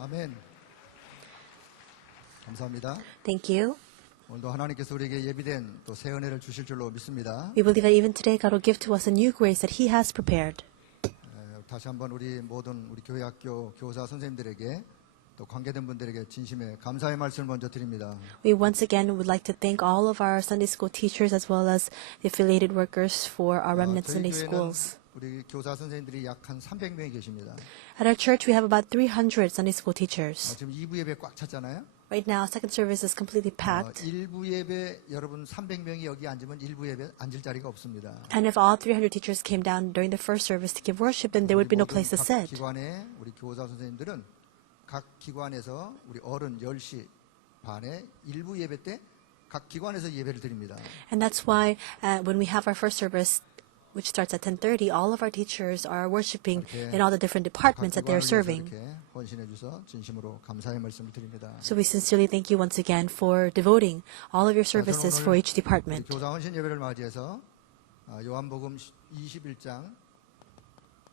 아멘. 감사합니다. Thank you. 오늘도 하나님께서 우리에게 예비된 또 새 은혜를 주실 줄로 믿습니다. We believe that even today God will give to us a new grace that He has prepared. 다시 한번 우리 모든 우리 교회 학교 교사 선생님들에게 또 관계된 분들에게 진심의 감사의 말씀을 먼저 드립니다. We once again would like to thank all of our Sunday school teachers as well as the affiliated workers for our remnant 저희 Sunday 교회는 schools. 우리 교사 선생님들이 약 한 300명이 계십니다. At our church, we have about 300 Sunday school teachers. 지금 2부 예배 꽉 찼잖아요. Right now, second service is completely packed. 1부 예배 여러분 300명이 여기 앉으면 1부 예배 앉을 자리가 없습니다. And if all 300 teachers came down during the first service to give worship, then there would be no place to 각 sit. 기관에 우리 교사 선생님들은 각 기관에서 우리 어른 10시 반에 1부 예배 때 각 기관에서 예배를 드립니다. And that's why when we have our first service, which starts at 10:30, all of our teachers are worshiping in all the different departments that they're serving. 이렇게 헌신해 주셔서 진심으로 감사의 말씀을 드립니다. So we sincerely thank you once again for devoting all of your services for each department. 교사 헌신 예배를 맞이해서 요한복음 21장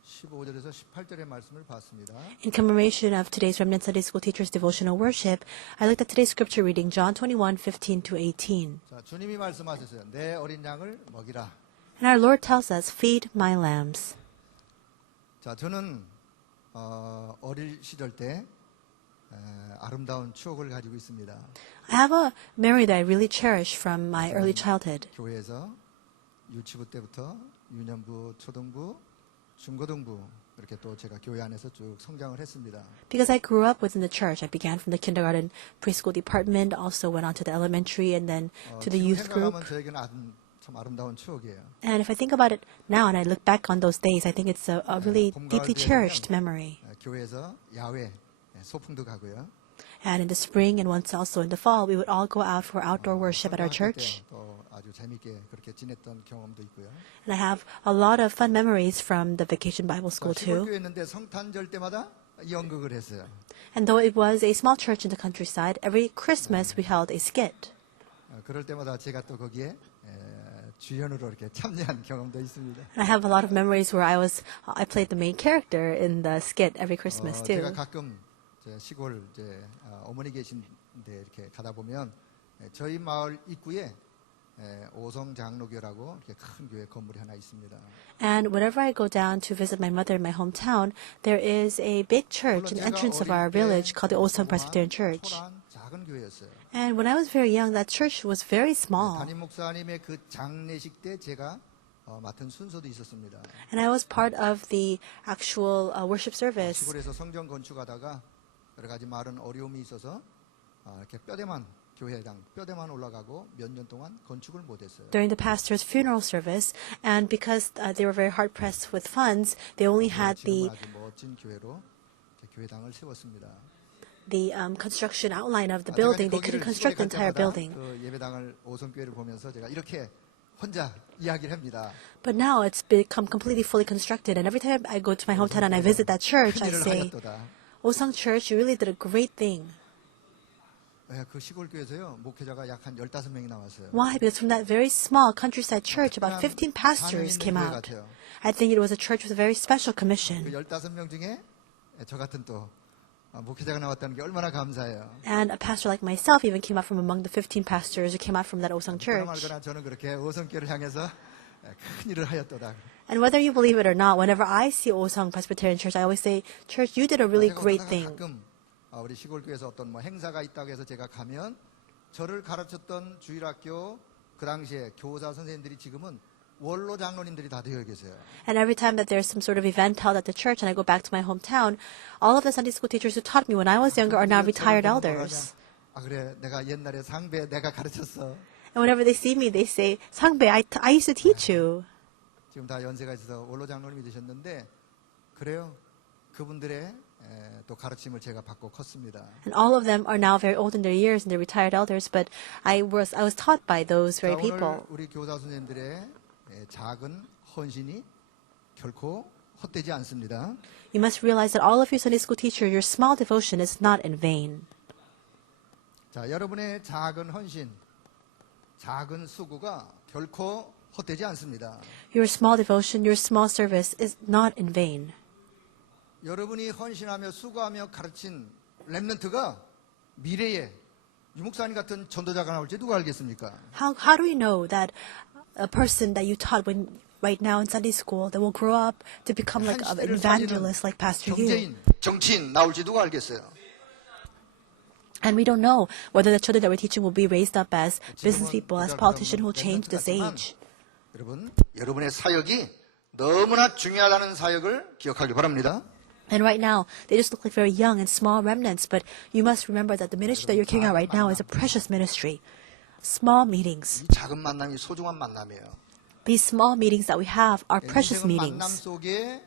15절에서 18절의 말씀을 봤습니다. In commemoration of today's Remnant Sunday School Teachers Devotional Worship, I looked at today's scripture reading, John 21:15 to 18. 자, 주님이 말씀하셨어요. 내 어린 양을 먹이라. And our Lord tells us, feed my lambs. 자, 저는 어릴 시절 때 아름다운 추억을 가지고 있습니다. I have a memory that I really cherish from my early childhood. 교회에서 유치부 때부터 유년부, 초등부, 중고등부 이렇게 또 제가 교회 안에서 쭉 성장을 했습니다. Because I grew up within the church. I began from the kindergarten preschool department, also went on to the elementary and then to the 지금 youth group. 생각하면 저에게는 참 아름다운 추억이에요. And if I think about it now and I look back on those days, I think it's a really deeply cherished memory. 교회에서 야외 소풍도 가고요. And in the spring and once also in the fall, we would all go out for outdoor worship at our church. 또 아주 재밌게 그렇게 지냈던 경험도 있고요. And I have a lot of fun memories from the Vacation Bible School too. 시골교회였는데 성탄절 때마다 연극을 했어요. And though it was a small church in the countryside, every Christmas we held a skit. 그럴 때마다 제가 또 거기에 주연으로 이렇게 참여한 경험도 있습니다. And I have a lot of memories where I played the main character in the skit every Christmas too. 제가 가끔 시골 어머니 계신 데 이렇게 가다 보면 저희 마을 입구에 오성 장로교라고 이렇게 큰 교회 건물이 하나 있습니다. And whenever I go down to visit my mother in my hometown, there is a big church in the entrance of our village called the Osung Presbyterian Church. 작은 교회였어요. And when I was very young, that church was very small. 담임 목사님의 그 장례식 때 제가 맡은 순서도 있었습니다. And I was part of the actual worship service. 시골에서 성전 건축하다가 여러 가지 많은 어려움이 있어서 이렇게 교회당 뼈대만 올라가고 몇 년 동안 건축을 못했어요. During the pastor's funeral service, and because they were very hard pressed with funds, they only had 지금은 아주 멋진 교회로 교회당을 세웠습니다. the construction outline of the building. They couldn't construct the entire building. 그 예배당을 오성교회를 보면서 제가 이렇게 혼자 이야기를 합니다. But now it's become completely fully constructed, and every time I go to my hometown and I visit that church, I 큰일을 say, 하였도다. Osung Church, you really did a great thing. 그 시골 교회에서요 목회자가 약 한 15명이 나왔어요. Why? Because from that very small countryside church, about 15 pastors came out. I think it was a church with a very special 그 commission. 15명 중에 저 같은 또 목회자가 나왔다는 게 얼마나 감사해요. And a pastor like myself even came out from among the 15 pastors who came out from that Osung 그러나 church. 말거나 저는 그렇게 오성교회를 향해서 큰 일을 하였도다. And whether you believe it or not, whenever I see Osung Presbyterian Church, I always say, Church, you did a really great thing. 가끔 우리 시골교회에서 어떤 행사가 있다고 해서 제가 가면 저를 가르쳤던 주일학교 그 당시에 교사 선생님들이 지금은 원로 장로님들이 다 되어 계세요. And every time that there's some sort of event held at the church and I go back to my hometown, all of the Sunday school teachers who taught me when I was younger are now retired elders. 그래, 내가 옛날에 상배 내가 가르쳤어. And whenever they see me, they say, Sangbe, I used to teach you. 지금 다 연세가 있어서 원로 장로님이 되셨는데 그래요. 그분들의 또 가르침을 제가 받고 컸습니다. And all of them are now very old in their years and they're retired elders, but I was taught by those very people. 오늘 우리 교사 선생님들의 작은 헌신이 결코 헛되지 않습니다. You must realize that all of you Sunday school teachers, your small devotion is not in vain. 자, 여러분의 작은 헌신, 작은 수고가 결코 헛되지 않습니다. Your small devotion, your small service is not in vain. 여러분이 헌신하며 수고하며 가르친 렘넌트가 미래에 유목사님 같은 전도자가 나올지 누가 알겠습니까? How do we know that a person that you taught when right now in Sunday school that will grow up to become like an evangelist like Pastor Yu? 경제인, 정치인 나올지 누가 알겠어요? And we don't know whether the children that we're teaching will be raised up as business people, as politicians who will change this age. 여러분, 여러분의 사역이 너무나 중요하다는 사역을 기억하길 바랍니다. And right now, they just look like very young and small remnants, but you must remember that the ministry that you're carrying out right now is a precious ministry. Small meetings. 이 작은 만남이 소중한 만남이에요. These small meetings that we have are precious 인생은 만남 meetings. 속에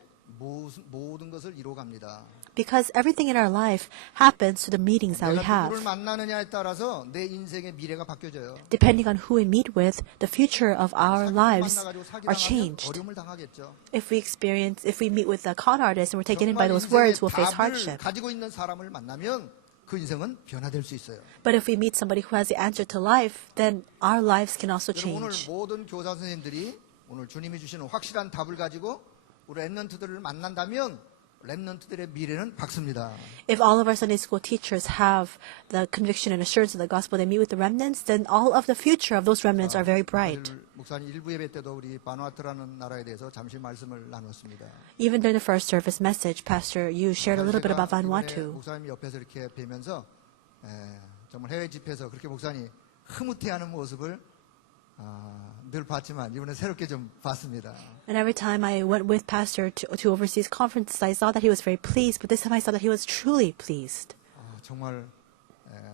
모든 것을 이루어갑니다. Because everything in our life happens through the meetings that we 내가 have. 누구를 만나느냐에 따라서 내 인생의 미래가 바뀌어져요. Depending on who we meet with, the future of our lives 만나가지고 are 사기당하면 changed. 어려움을 당하겠죠. If we meet with a con artist and we're taken in by 정말 those 인생의 words, we'll face 답을 hardship. 가지고 있는 사람을 만나면 그 인생은 변화될 수 있어요. But if we meet somebody who has the answer to life, then our lives can also 여러분, 오늘 change. 모든 교사 선생님들이 오늘 주님이 주시는 확실한 답을 가지고 우리 렘넌트들을 만난다면 렘넌트들의 미래는 밝습니다. If all of our Sunday school teachers have the conviction and assurance of the gospel, they meet with the remnants, then all of the future of those remnants are very bright. 오늘 목사님 일부 예배 때도 우리 바누아투라는 나라에 대해서 잠시 말씀을 나눴습니다. Even during the first service message, Pastor Yu shared a little bit about 제가 이번에 Vanuatu. 목사님 옆에서 이렇게 뵈면서 정말 해외 집회에서 그렇게 목사님 흐뭇해하는 모습을 늘 봤지만 이번에 새롭게 좀 봤습니다. And every time I went with Pastor to overseas conferences, I saw that he was very pleased, but this time I saw that he was truly pleased. 정말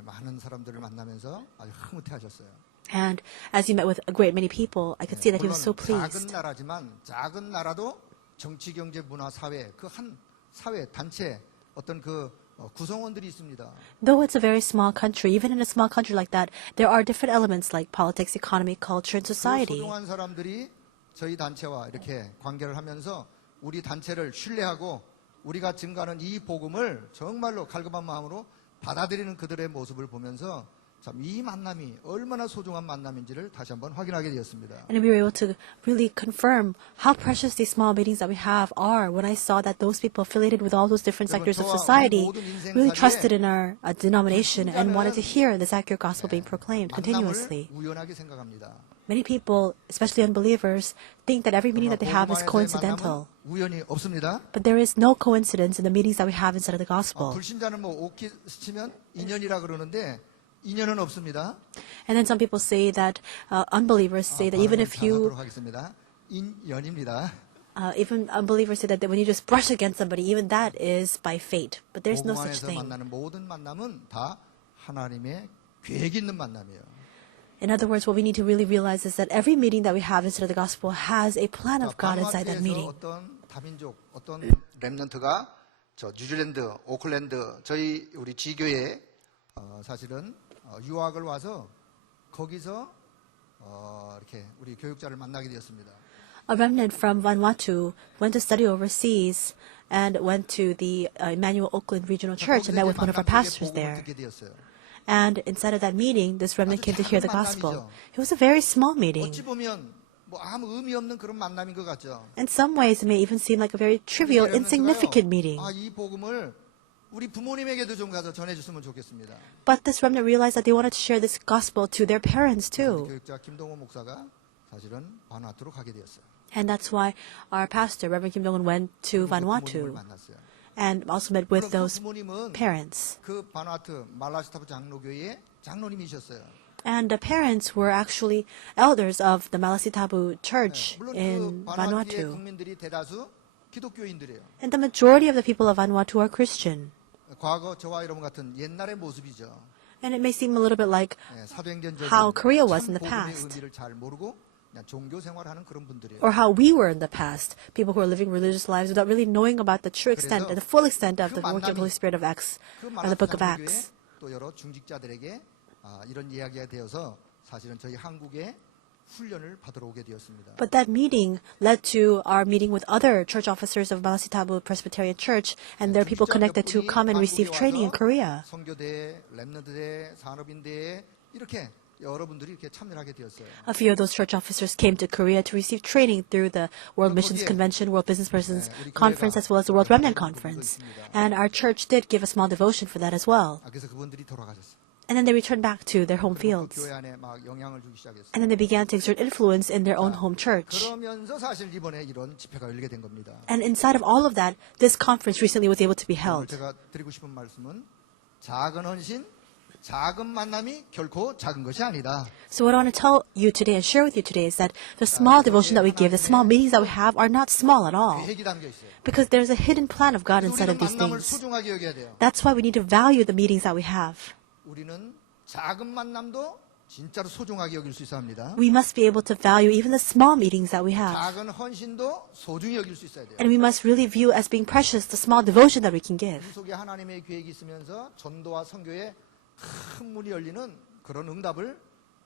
많은 사람들을 만나면서 아주 흐뭇해하셨어요. And as he met with a great many people, I could see that he was so 작은 pleased. 나라지만 작은 나라도 정치, 경제, 문화, 사회 그 한 사회 단체 어떤 그 구성원들이 있습니다. Though it's a very small country, even in a small country like that, there are different elements like politics, economy, culture, and 그 society. 소중한 사람들이 저희 단체와 이렇게 관계를 하면서 우리 단체를 신뢰하고 우리가 증가하는 이 복음을 정말로 갈급한 마음으로 받아들이는 그들의 모습을 보면서 참 이 만남이 얼마나 소중한 만남인지를 다시 한번 확인하게 되었습니다. And we were able to really confirm how precious these small meetings that we have are when I saw that those people affiliated with all those different sectors of society really trusted in our denomination and wanted to hear this accurate gospel being proclaimed continuously. 만남을 우연하게 생각합니다. Many people, especially unbelievers, think that every meeting that they have is coincidental. 우연이 없습니다. But there is no coincidence in the meetings that we have inside of the gospel. 불신자는 뭐 오키 스치면 인연이라 그러는데 인연은 없습니다. And then some people say that unbelievers say that even if you 하겠습니다. 인연입니다. even unbelievers say that when you just brush against somebody, even that is by fate. But there's no 복음 such 안에서 thing. 만나는 모든 만남은 다 하나님의 계획 있는 만남이에요. In other words, what we need to really realize is that every meeting that we have inside of the gospel has a plan of God inside that meeting. 어떤 다민족, 어떤 렘넌트가 저 뉴질랜드, 오클랜드 저희 우리 지교에 사실은 유학을 와서 거기서 이렇게 우리 교육자를 만나게 되었습니다. A remnant from Vanuatu went to study overseas and went to the Emmanuel Oakland Regional Church and met with one of our pastors there. And inside of that meeting, this remnant came to hear the gospel. It was a very small meeting. 어찌 보면 뭐 아무 의미 없는 그런 만남인 것 같죠. In some ways, it may even seem like a very trivial, insignificant meeting. 이 복음을 우리 부모님에게도 좀 가서 전해줬으면 좋겠습니다. But this remnant realized that they wanted to share this gospel to their parents too. 교육자 김동호 목사가 사실은 바누아투로 가게 되었어요. And that's why our pastor, Reverend Kim Dong-un, went to Vanuatu and also met with those parents. 그 바누아투 말라시타부 장로교회의 장로님이셨어요. And the parents were actually elders of the Malasitabu Church 물론 in 그 바누아투의 Vanuatu. 국민들이 대다수 기독교인들이에요. And the majority of the people of Vanuatu are Christian. 과거 저와 여러분 같은 옛날의 모습이죠. And it may seem a little bit like 사도행전적인 how Korea was in the 복음의 past. 의미를 잘 모르고 그냥 종교 생활하는 그런 분들이에요. Or how we were in the past, people who are living religious lives without really knowing about the true extent and the full extent of the work of the Holy Spirit of Acts, of the book of Acts. 또 여러 중직자들에게 이런 이야기가 되어서 사실은 저희 한국에 훈련을 받으러 오게 되었습니다. But that meeting led to our meeting with other church officers of Malasitabu Presbyterian Church, and there are people connected to come and receive training in Korea. 선교대, 렘넌트대, 산업인대 이렇게 여러분들이 이렇게 참여하게 되었어요. A few of those church officers came to Korea to receive training through the World Missions 거기에, Convention, World Business Persons 우리 Conference, 교회가 as well as the World Remnant 그런 Conference. 부분도 있습니다. And our church did give a small devotion for that as well. 그래서 그분들이 돌아가셨어요. And then they returned back to their home 그리고 그 fields. 교회 안에 막 영향을 주기 시작했어요. And then they began to exert influence in their own home church. 그러면서 사실 이번에 이런 집회가 열리게 된 겁니다. And inside of all of that, this conference recently was able to be 오늘 held. 제가 드리고 싶은 말씀은 작은 헌신, 작은 만남이 결코 작은 것이 아니다. So what I want to tell you today and share with you today is that the small devotion that we give, the small meetings that we have are not small at all. 계획이 담겨 있어요. Because there's a hidden plan of God 그래서 inside 우리는 of these 만남을 things. 소중하게 여겨야 돼요. That's why we need to value the meetings that we have. 우리는 작은 만남도 진짜로 소중하게 여길 수 있어야 합니다. We must be able to value even the small meetings that we have. 작은 헌신도 소중히 여길 수 있어야 돼요. And we must really view as being precious the small devotion that we can give. 그 속에 하나님의 계획이 있으면서 전도와 선교에 큰 문이 열리는 그런 응답을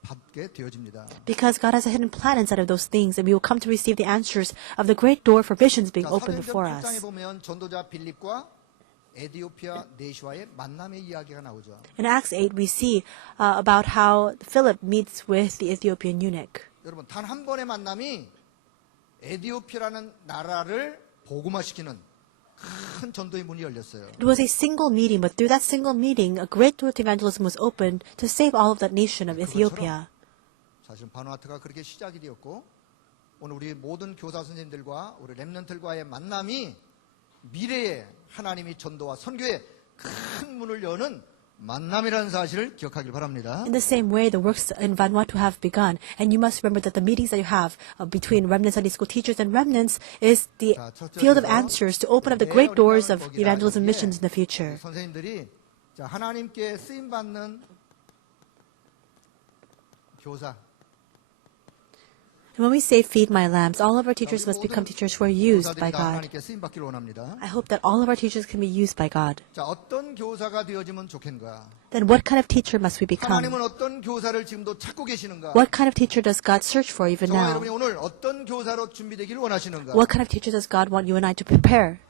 받게 되어집니다. Because God has a hidden plan inside of those things, and we will come to receive the answers of the great door for visions being 자, opened before 사도행전 8장에 us. 보면 전도자 빌립과 에디오피아 내시와의 만남의 이야기가 나오죠. In Acts 8, we see about how Philip meets with the Ethiopian eunuch. 여러분 단 한 번의 만남이 에디오피아라는 나라를 복음화시키는 큰 전도의 문이 열렸어요. It was a single meeting, but through that single meeting, a great door to evangelism was opened to save all of that nation of Ethiopia. 사실 바누아투가 그렇게 시작이 되었고 오늘 우리 모든 교사 선생님들과 우리 렘넌트들과의 만남이 미래에 하나님이 전도와 선교에 큰 문을 여는 만남이라는 사실을 기억하길 바랍니다. In the same way, the works in Vanuatu have begun, and you must remember that the meetings that you have between remnant Sunday school teachers and remnants is the field of answers to open up the great doors of evangelism missions in the future. 선생님들이 자, 하나님께 쓰임 받는 교사 And when we say feed my lambs, all of our teachers must become teachers who are used by 교사들이 다 God. 하나님께 쓰임 받기를 원합니다. I hope that all of our teachers can be used by God. 자, 어떤 교사가 되어지면 좋겠는가? Then what kind of teacher must we become? 하나님은 어떤 교사를 지금도 찾고 계시는가? What kind of teacher does God search for even 저와 now? 여러분이 오늘 어떤 교사로 준비되기를 원하시는가? What kind of teacher does God want you and I to prepare?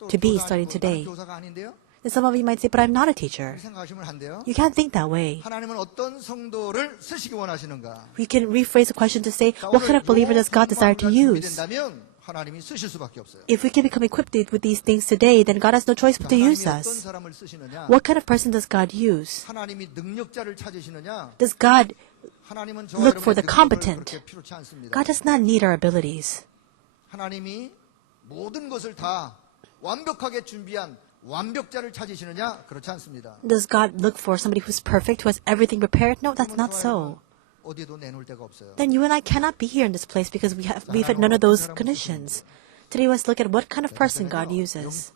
또 to be 교사 starting 아니고 today? 나는 교사가 아닌데요? And some of you might say, but I'm not a teacher. 생각하시면 안 돼요. You can't think that way. 하나님은 어떤 성도를 쓰시기 원하시는가? We can rephrase the question to say, 자, what kind 오늘 of believer does God desire to use? 준비된다면 하나님이 쓰실 수밖에 없어요. If we can become equipped with these things today, then God has no choice 자, but to use 하나님이 어떤 us. 사람을 쓰시느냐? What kind of person does God use? 하나님이 능력자를 찾으시느냐? Does God 하나님은 저와 look for 여러분의 the 능력을 competent? 그렇게 필요치 않습니다. God does not need our abilities. 하나님이 모든 것을 다 완벽하게 준비한 완벽자를 찾으시느냐? 그렇지 않습니다. Does God look for somebody who's perfect, who has everything prepared? No, that's not so. 어디에도 내놓을 데가 없어요. Then you and I cannot be here in this place because we've had none of those conditions. Today, let's look at what kind of person God uses.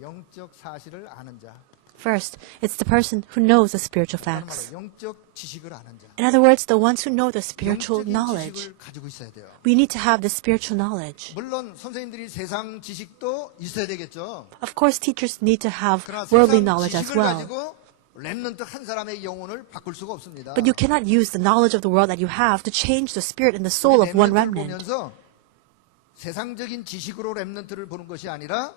영적 사실을 아는 자. First, it's the person who knows the spiritual 다른 facts. 말로 영적 지식을 아는 자. In other words, the ones who know the spiritual 영적인 knowledge. 지식을 가지고 있어야 돼요. We need to have the spiritual knowledge. 물론 선생님들이 세상 지식도 있어야 되겠죠. Of course, teachers need to have 그러나 worldly 세상 knowledge as 지식을 well. 가지고 렘넌트 한 사람의 영혼을 바꿀 수가 없습니다. But you cannot use the knowledge of the world that you have to change the spirit and the soul of one remnant. 보면서 세상적인 지식으로 렘넌트를 보는 것이 아니라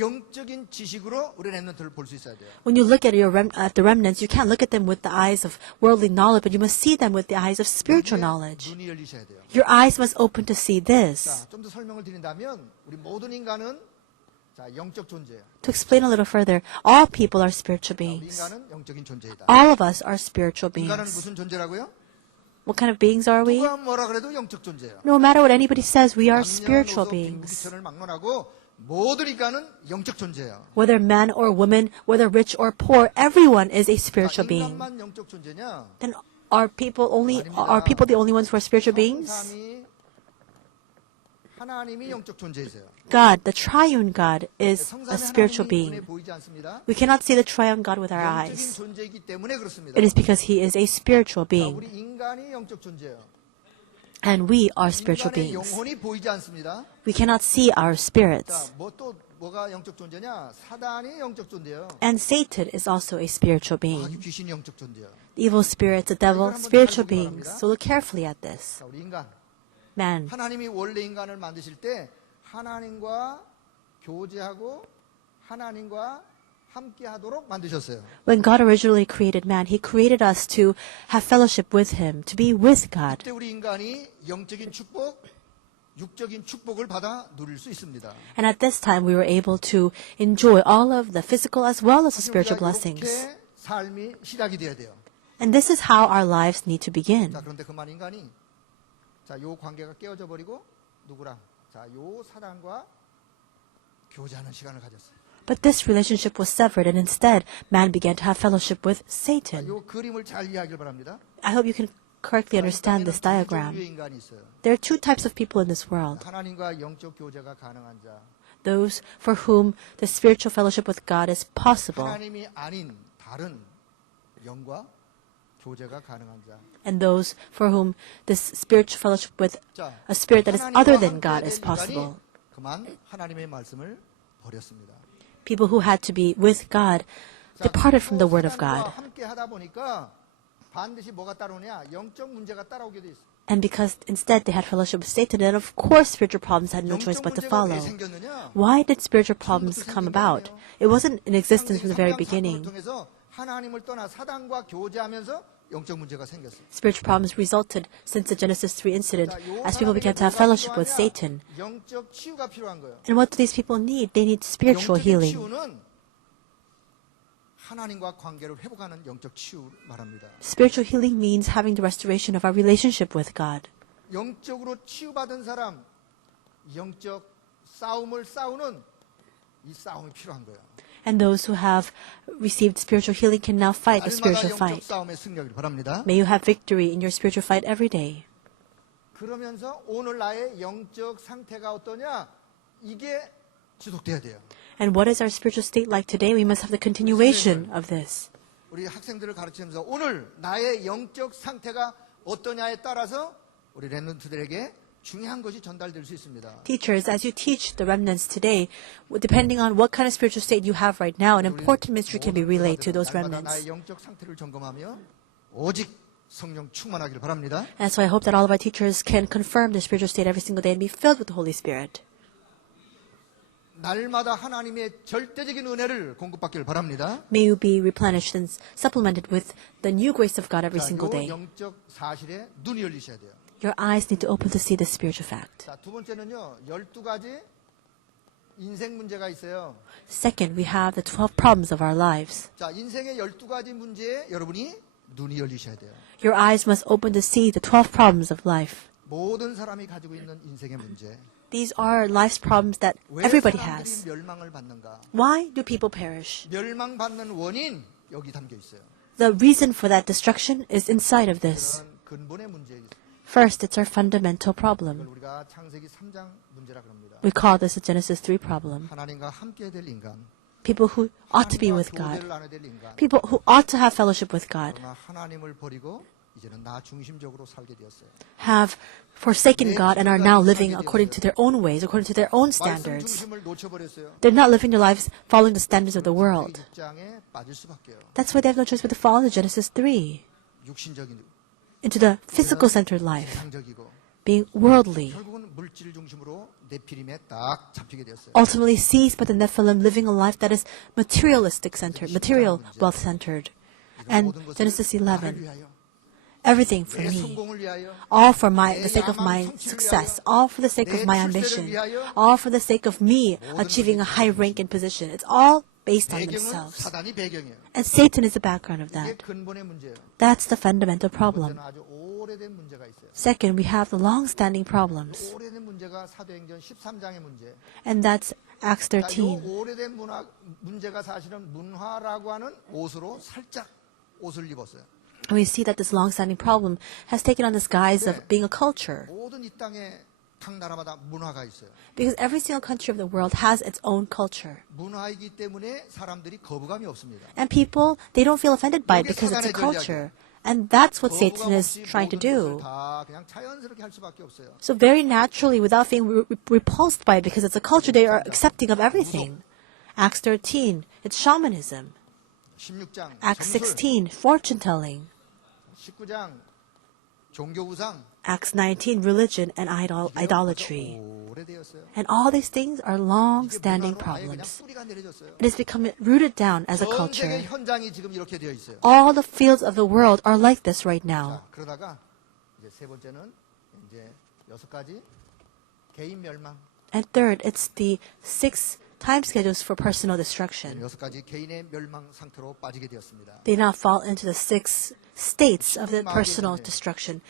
영적인 지식으로 우리 렘넌트를 볼 수 있어야 돼요. When you look at at the remnants, you can't look at them with the eyes of worldly knowledge, but you must see them with the eyes of spiritual knowledge. 눈이 열리셔야 돼요. Your eyes must open to see this. 자, 좀 더 설명을 드린다면 우리 모든 인간은 자, 영적 존재예요. To explain a little further, all people are spiritual 우리 beings. 인간은 영적인 존재이다. All of us are spiritual 인간은 beings. 무슨 존재라고요? What kind of beings are we? 누가 뭐라 그래도 영적 존재예요. No matter what anybody says, we are spiritual 남녀노소 beings. 빈부귀천을 막론하고 모든 인간은 영적 존재예요. Whether man or woman, whether rich or poor, everyone is a spiritual 자, being. 인간만 영적 존재냐? Then are people the only ones who are spiritual beings? 성삼위 하나님이 영적 존재이세요. God, the triune God, is a 성삼위 spiritual 하나님이 눈에 being. 보이지 않습니다. We cannot see the triune God with our 영적인 eyes. 존재이기 때문에 그렇습니다. It is because he is a spiritual 자, being, 우리 인간이 영적 존재예요. and we are spiritual 인간의 beings. 영혼이 보이지 않습니다. We cannot see our 자, spirits. 뭐가 영적 존재냐? 사단이 영적 존재예요. And Satan is also a spiritual being. 마귀 귀신이 영적 존재예요. Evil spirits, the devil, spiritual beings. So look carefully at this. 자, 우리 인간. Man. 하나님이 원래 인간을 만드실 때 하나님과 교제하고 하나님과 함께 하도록 만드셨어요. When God originally created man, He created us to have fellowship with Him, to be with God. 그때 우리 인간이 영적인 축복, 육적인 축복을 받아 누릴 수 있습니다. And at this time, we were able to enjoy all of the physical as well as the spiritual blessings. 이렇게 삶이 시작이 돼야 돼요. And this is how our lives need to begin. 자, 그런데 그만 인간이 요 관계가 깨어져 버리고 누구랑 요 사단과 교제하는 시간을 가졌어요. But this relationship was severed, and instead, man began to have fellowship with Satan. 요 그림을 잘 이해하길 바랍니다. I hope you can correctly understand this 두 diagram. 종류의 인간이 있어요. There are two types of people in this world. 하나님과 영적 교제가 가능한 자, Those for whom the spiritual fellowship with God is possible, 하나님이 아닌 다른 영과 교제가 가능한 자. and those for whom this spiritual fellowship with 자, a spirit that is 하나님과 other than 함께 God 될 is 인간이 possible. 그만 하나님의 말씀을 버렸습니다. People who had to be with God departed from the Word of 사단과 God. 함께 하다 보니까 반드시 뭐가 따라오냐? 영적 문제가 따라오게 돼 있어. And because instead they had fellowship with Satan, then of course spiritual problems had no choice 영적 but to 문제가 왜 follow. 생겼느냐? Why did spiritual problems come about? It wasn't in existence from the very 창세기 3장 사건을 beginning. 통해서 하나님을 떠나 사단과 교제하면서 영적 문제가 생겼어요. Spiritual problems resulted since the Genesis 3 incident 자, 요 as people began to have 사람에게 fellowship 뭐가 with 필요하냐? Satan. 영적 치유가 필요한 거예요. And what do these people need? They need spiritual 영적인 healing. 치유는 하나님과 관계를 회복하는 영적 치유 말합니다. Spiritual healing means having the restoration of our relationship with God. 영적으로 치유받은 사람, 영적 싸움을 싸우는 이 싸움이 필요한 거예요. And those who have received spiritual healing can now fight the 날마다 spiritual 영적 fight. 싸움에 승리하길 바랍니다. May you have victory in your spiritual fight every day. 그러면서 오늘 나의 영적 상태가 어떠냐? 이게 지속돼야 돼요. And what is our spiritual state like today? We must have the continuation of this. 우리 학생들을 가르치면서 오늘 나의 영적 상태가 어떠냐에 따라서 우리 렘넌트들에게 중요한 것이 전달될 수 있습니다. Teachers, as you teach the remnants today, depending on what kind of spiritual state you have right now, an important mystery can be relayed to those 날마다 remnants. 나의 영적 상태를 점검하며 오직 성령 충만하기를 바랍니다. And so I hope that all of our teachers can confirm their spiritual state every single day and be filled with the Holy Spirit. 날마다 하나님의 절대적인 은혜를 공급받기를 바랍니다. May you be replenished and supplemented with the new grace of God every 자, single 요 day. 영적 사실에 눈이 열리셔야 돼요. Your eyes need to open to see the spiritual fact. 자, 두 번째는요. 12가지 인생 문제가 있어요. Second, we have the 12 problems of our lives. 자, 인생의 12가지 문제에 여러분이 눈이 열리셔야 돼요. Your eyes must open to see the 12 problems of life. 모든 사람이 가지고 있는 인생의 문제. These are life's problems that 왜 everybody 사람들이 has. 멸망을 받는가? Why do people perish? 멸망받는 원인 여기 담겨 있어요. The reason for that destruction is inside of this. 그런 근본의 문제 있어요. First, it's our fundamental 이걸 problem. 우리가 창세기 3장 문제라 그럽니다. We call this a Genesis 3 problem. 하나님과 함께 될 인간, People who ought to be 하나님과 with God. 교제를 나눠야 될 인간. People who ought to have fellowship with God 그러나 하나님을 버리고 이제는 나 중심적으로 살게 되었어요. have forsaken God and are now living according to their own ways, according to their own 말씀 standards. 중심을 놓쳐버렸어요. They're not living their lives following the standards of the world. 입장에 빠질 수밖에요. That's why they have no choice but to follow Genesis 3 육신적인, into the physical-centered life, 상적이고 being worldly, 결국은 물질 중심으로 네피림에 딱 잡히게 되었어요. ultimately seized by the Nephilim, living a life that is materialistic-centered, material wealth-centered. And 모든 것을 Genesis 나를 11, 위하여, everything for 내 me, 성공을 위하여, all for the sake of my success, all for the sake of my ambition, all for the sake of me achieving a high rank and position. It's all based on 배경은 themselves. 사단이 배경이에요. And Satan is the background of 이게 that. 근본의 문제예요. That's the fundamental problem. 번째는 아주 오래된 문제가 있어요. Second, we have the long-standing problems. 오래된 문제가 사도행전 13장의 문제. And that's Acts 이 13. 오래된 문제가 사실은 문화라고 하는 옷으로 살짝 옷을 입었어요. And we see that this long-standing problem has taken on this guise of being a culture. 모든 이 땅에 각 나라마다 문화가 있어요. Because every single country of the world has its own culture. 문화이기 때문에 사람들이 거부감이 없습니다. And people, they don't feel offended by it because it's a culture. And that's what Satan is trying to do. 다 그냥 자연스럽게 할 수밖에 없어요. So very naturally, without being repulsed by it, because it's a culture, they are accepting of everything. Acts 13, it's shamanism. 16장 Acts 점술, 16, fortune-telling. 19장 종교 우상, Acts 19, religion and idolatry. 오래되었어요. And all these things are 이게 long-standing 문화로 아예 그냥 problems. 뿌리가 내려졌어요. It has become rooted down as a 전 culture. 세계 현장이 지금 이렇게 되어 있어요. All the fields of the world are like this right now. 자, 그러다가 이제 세 번째는 이제 6가지 개인 멸망. And third, it's the 6 time schedules for personal destruction. 6가지 개인의 멸망 상태로 빠지게 되었습니다. They now fall into the 6 states of the personal destruction.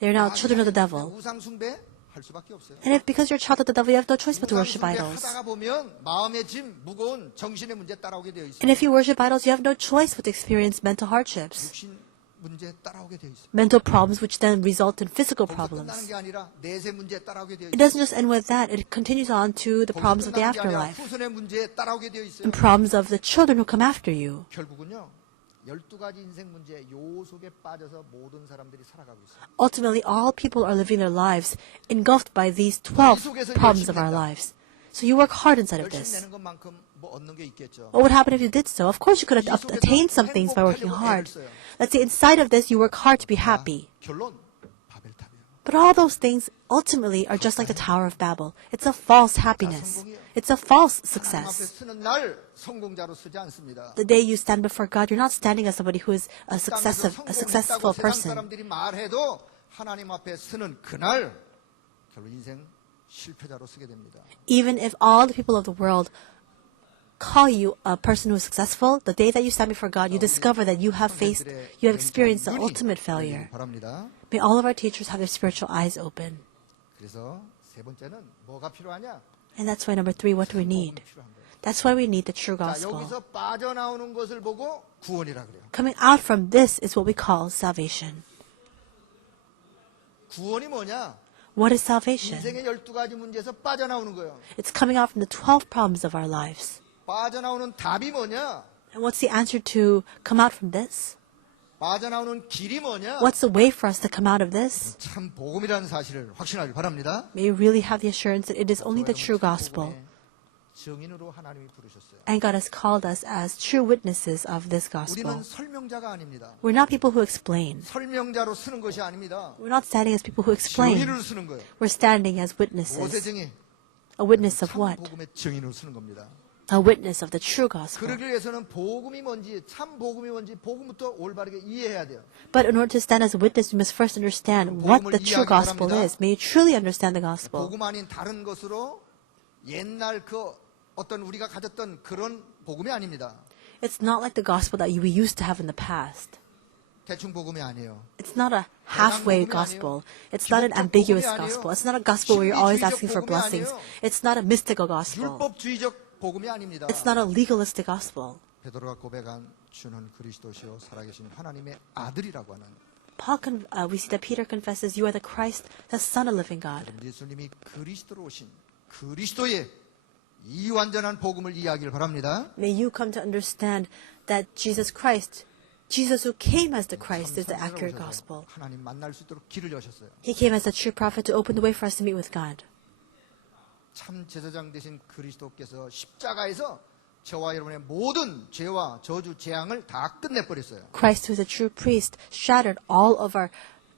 They're now children of the devil. 우상 숭배 할 수밖에 없어요. And if because you're a child of the devil, you have no choice but to 우상 worship 숭배 idols. 하다가 보면 마음의 짐, 무거운 정신의 문제 따라오게 되어 있어요. And if you worship idols, you have no choice but to experience mental hardships, 육신 문제 따라오게 되어 있어요. mental problems, which then result in physical 거기서 끝나는 problems. 게 아니라 내세 문제 따라오게 되어 It 있어요. doesn't just end with that, it continues on to the problems of the 거기서 끝나는 게 아니라 afterlife 후손의 문제 따라오게 되어 있어요. and problems of the children who come after you. 결국은요. 12가지 인생 문제 요 속에 빠져서 모든 사람들이 살아가고 있어요. Ultimately, all people are living their lives engulfed by these 12 problems of our lives. So you work hard inside of 열심히 this. 내는 것만큼 뭐 얻는 게 있겠죠. What would happen if you did so? Of course, you could have attained some things by working hard. Let's say inside of this, you work hard to be happy. 결론 바벨탑이에요. But all those things ultimately are just like the Tower of Babel. It's a false happiness. It's a false 하나님 앞에 success. 서는 날 성공자로 서지 않습니다. The day you stand before God, you're not standing as somebody who is a 땅에서 successful 성공했다고 세상 person. 사람들이 말해도 하나님 앞에 서는 그날 결국 인생 실패자로 서게 됩니다. Even if all the people of the world call you a person who is successful, the day that you stand before God, you discover that you have experienced the ultimate failure. 바랍니다. May all of our teachers have their spiritual eyes open. 그래서 세 번째는 뭐가 필요하냐? And that's why number 3, what do we need? 필요한 거예요. That's why we need the true 자, gospel. 여기서 빠져나오는 것을 보고 구원이라 그래요. Coming out from this is what we call salvation. 구원이 뭐냐? What is salvation? 인생의 12가지 문제에서 빠져나오는 거예요. It's coming out from the 12 problems of our lives. 빠져나오는 답이 뭐냐? And what's the answer to come out from this? 빠져나오는 길이 뭐냐? What's the way for us to come out of this? 참 복음이라는 사실을 확신하길 바랍니다. May you really have the assurance that it is only the true gospel. 증인으로 하나님이 부르셨어요. And God has called us as true witnesses of this gospel. 우리는 설명자가 아닙니다. We're not people who explain. 설명자로 쓰는 것이 아닙니다. We're not standing as people who explain. 증인으로 쓰는 거예요. We're standing as 무엇의 witnesses. 증인? A witness of 참 what? 복음의 증인으로 쓰는 겁니다. A witness of the true gospel. 그러기 위해서는 복음이 뭔지, 참 복음이 뭔지 복음부터 올바르게 이해해야 돼요. But in order to stand as a witness, we must first understand what the true gospel is. May you truly understand the gospel. 복음 아닌 다른 것으로 옛날 그 어떤 우리가 가졌던 그런 복음이 아닙니다. It's not like the gospel that we used to have in the past. 대충 복음이 아니에요. It's not a halfway gospel. It's not an ambiguous gospel. It's not a gospel where you're always asking for blessings. It's not a mystical gospel. 율법주의적 복음이 아닙니다. It's not a legalistic gospel. 베드로가 고백한 주는 그리스도시요 살아계신 하나님의 아들이라고 하는 We see that Peter confesses, "You are the Christ, the Son of living God." 예수님이 그리스도로 오신 그리스도의 이 완전한 복음을 이해하길 바랍니다. May you come to understand that Jesus Christ, Jesus who came as the Christ, is the accurate gospel. 하나님 만날 수 있도록 길을 여셨어요. He came as a true prophet to open the way for us to meet with God. 참 제사장 되신 그리스도께서 십자가에서 저와 여러분의 모든 죄와 저주 재앙을 다 끝내버렸어요. Christ, who is a true priest, shattered all of our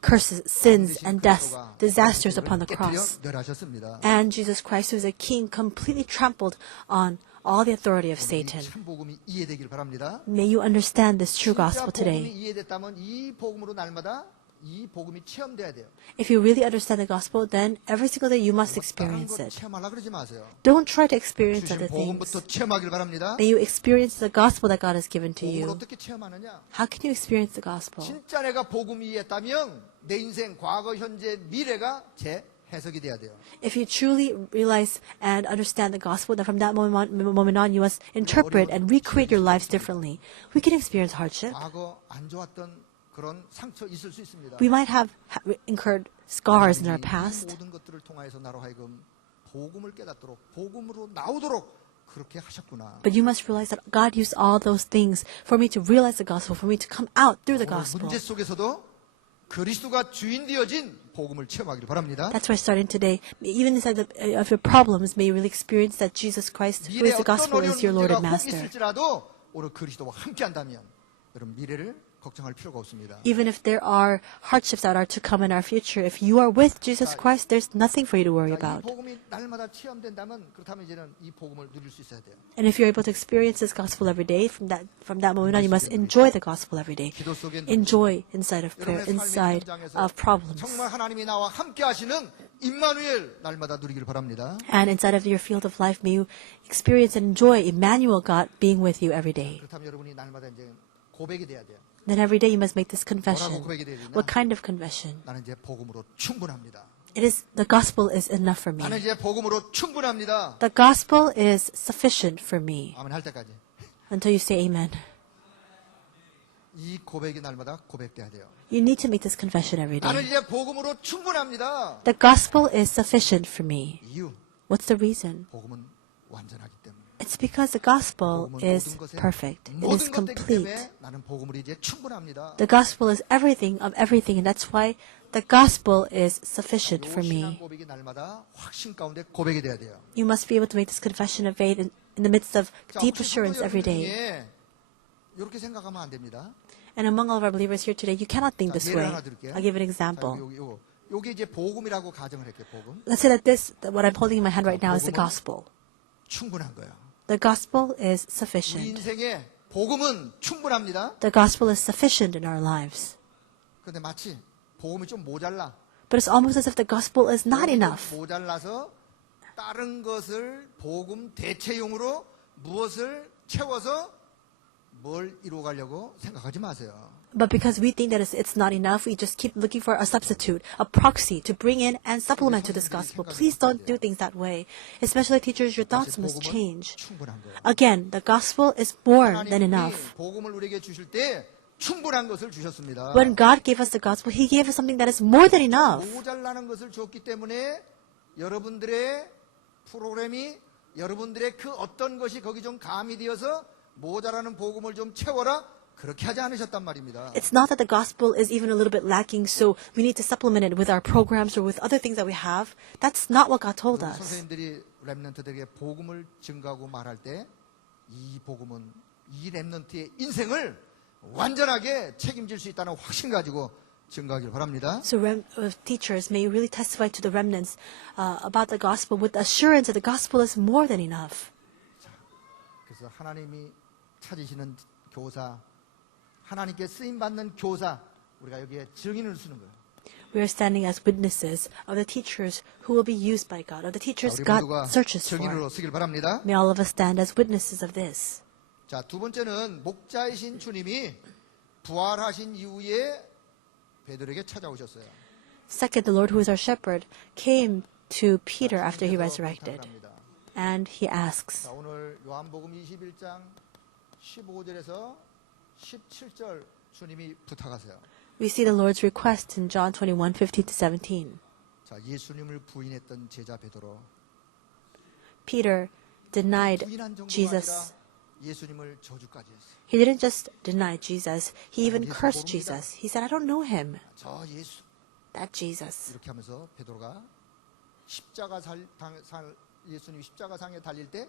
curses, sins, and deaths, disasters upon the cross. 멸하셨습니다. And Jesus Christ, who is a king, completely trampled on all the authority of Satan. 참 복음이 이해되길 바랍니다. May you understand this true gospel 진짜 복음이 today. 이해됐다면 이 복음으로 날마다 이 복음이 체험돼야 돼요. If you really understand the gospel, then every single day you must 다른 experience 걸 it. 체험하려고 그러지 마세요. Don't try to experience 주신 other things. 복음부터 체험하길 바랍니다. May you experience the gospel that God has given to 복음을 you. 어떻게 체험하느냐? How can you experience the gospel? 진짜 내가 복음 이해했다면 내 인생 과거, 현재, 미래가 재 해석이 돼야 돼요. If you truly realize and understand the gospel, then from that moment on, you must interpret and recreate your lives differently. We can experience hardship. 과거 안 좋았던 그런 상처 있을 수 있습니다. We might have incurred scars in our 이 past. 모든 것들을 통하여서 나로 하여금 복음을 깨닫도록 복음으로 나오도록 그렇게 하셨구나. But you must realize that God used all those things for me to realize the gospel, for me to come out through the gospel. 문제 속에서도 그리스도가 주인 되어진 복음을 체험하기를 바랍니다. That's why starting today, even inside of your problems, may you really experience that Jesus Christ, who is 미래에 the 어떤 gospel, 어려운 is your Lord 문제가 and 혹 Master. 있을지라도 오늘 그리스도와 함께한다면 여러분 미래를 걱정할 필요가 없습니다. Even if there are hardships that are to come in our future, if you are with Jesus Christ, there's nothing for you to worry 자, 이 about. 복음이 날마다 체험된다면 그렇다면 이제는 이 복음을 누릴 수 있어야 돼요. And if you're able to experience this gospel every day, from that moment on, you must enjoy the gospel every day. 기도 속에 Enjoy inside of prayer, 여러분의 삶의 inside 현장에서 of problems. 정말 하나님이 나와 함께 하시는 임마누엘 날마다 누리길 바랍니다. And inside of your field of life, may you experience and enjoy Emmanuel God being with you every day. 그렇다면 여러분이 날마다 이제 고백이 돼야 돼요. Then every day you must make this confession. 뭐라고 고백이 돼야 되냐? What kind of confession? 나는 이제 복음으로 충분합니다. The gospel is enough for me. 나는 이제 복음으로 충분합니다. The gospel is sufficient for me. 아멘 할 때까지. Until you say amen. 이 고백이 날마다 고백돼야 돼요. You need to make this confession every 나는 day. 이제 복음으로 충분합니다. The gospel is sufficient for me. 이유, What's the reason? 복음은 완전하기 때문에. It's because the gospel 복음은 is 모든 것에 perfect. It is 모든 것 되기 complete. 때문에 나는 복음으로 이제 충분합니다. The gospel is everything of everything, and that's why the gospel is sufficient for 요 신앙 me. 고백이 날마다 확신 가운데 고백이 돼야 돼요. You must be able to make this confession of faith in the midst of 자, deep 혹시 assurance 성도 every 여러분 day. 중에 이렇게 생각하면 안 됩니다. And among all of our believers here today, you cannot think 자, this 예를 way. 하나 드릴게요. I'll give an 자, example. 요게 이제 복음이라고 가정을 할게요. 복음. Let's say that what I'm holding in my hand right now is the gospel. 충분한 거예요. The gospel is 우리 sufficient. 인생에 복음은 충분합니다. The gospel is sufficient in our lives. 근데 마치 복음이 좀 모자라. But it's almost as if the gospel is not 복음이 좀 enough. 모자라서 다른 것을 복음 대체용으로 무엇을 채워서 뭘 이루어가려고 생각하지 마세요. But because we think that it's not enough, we just keep looking for a substitute, a proxy to bring in and supplement to this gospel. Please don't do things that way. Especially teachers, your thoughts must 복음은 change. 충분한 거예요. Again, the gospel is more than 하나님이 enough. 복음을 우리에게 주실 때 충분한 것을 주셨습니다. When God gave us the gospel, He gave us something that is more than enough. 모자라는 것을 줬기 때문에 여러분들의 프로그램이 여러분들의 그 어떤 것이 거기 좀 가미되어서 모자라는 복음을 좀 채워라 그렇게 하지 않으셨단 말입니다. It's not that the gospel is even a little bit lacking, so we need to supplement it with our programs or with other things that we have. That's not what God told us. 선생님들이 렘넌트들에게 복음을 증가하고 말할 때 이 복음은 이 렘넌트의 인생을 완전하게 책임질 수 있다는 확신 가지고 증가하길 바랍니다. So teachers, may you really testify to the remnants about the gospel with assurance that the gospel is more than enough. 그래서 하나님이 찾으시는 교사, 하나님께 쓰임받는 교사, 우리가 여기에 증인을 쓰는 거예요. We are standing as witnesses of the teachers who will be used by God, of the teachers 우리 God 모두가 searches for. 증인으로 쓰길 바랍니다. May all of us stand as witnesses of this. 자, 두 번째는 목자이신 주님이 부활하신 이후에 베드로에게 찾아오셨어요. Second, the Lord who is our shepherd came to Peter after he 그래서 resurrected. 부탁을 합니다. And he asks, 자, 오늘 요한복음 21장 15절에서 17절 주님이 부탁하세요. we see the Lord's request in John 21:15-17. 자, 예수님을 부인했던 제자 베드로. Peter denied 부인한 정도가 Jesus. 아니라 예수님을 저주까지 했어요. He didn't just deny Jesus, he even 예수 cursed 모릅니다. Jesus. He said, I don't know him. 저 예수 That Jesus. 이렇게 하면서 베드로가 예수님이 십자가상에 달릴 때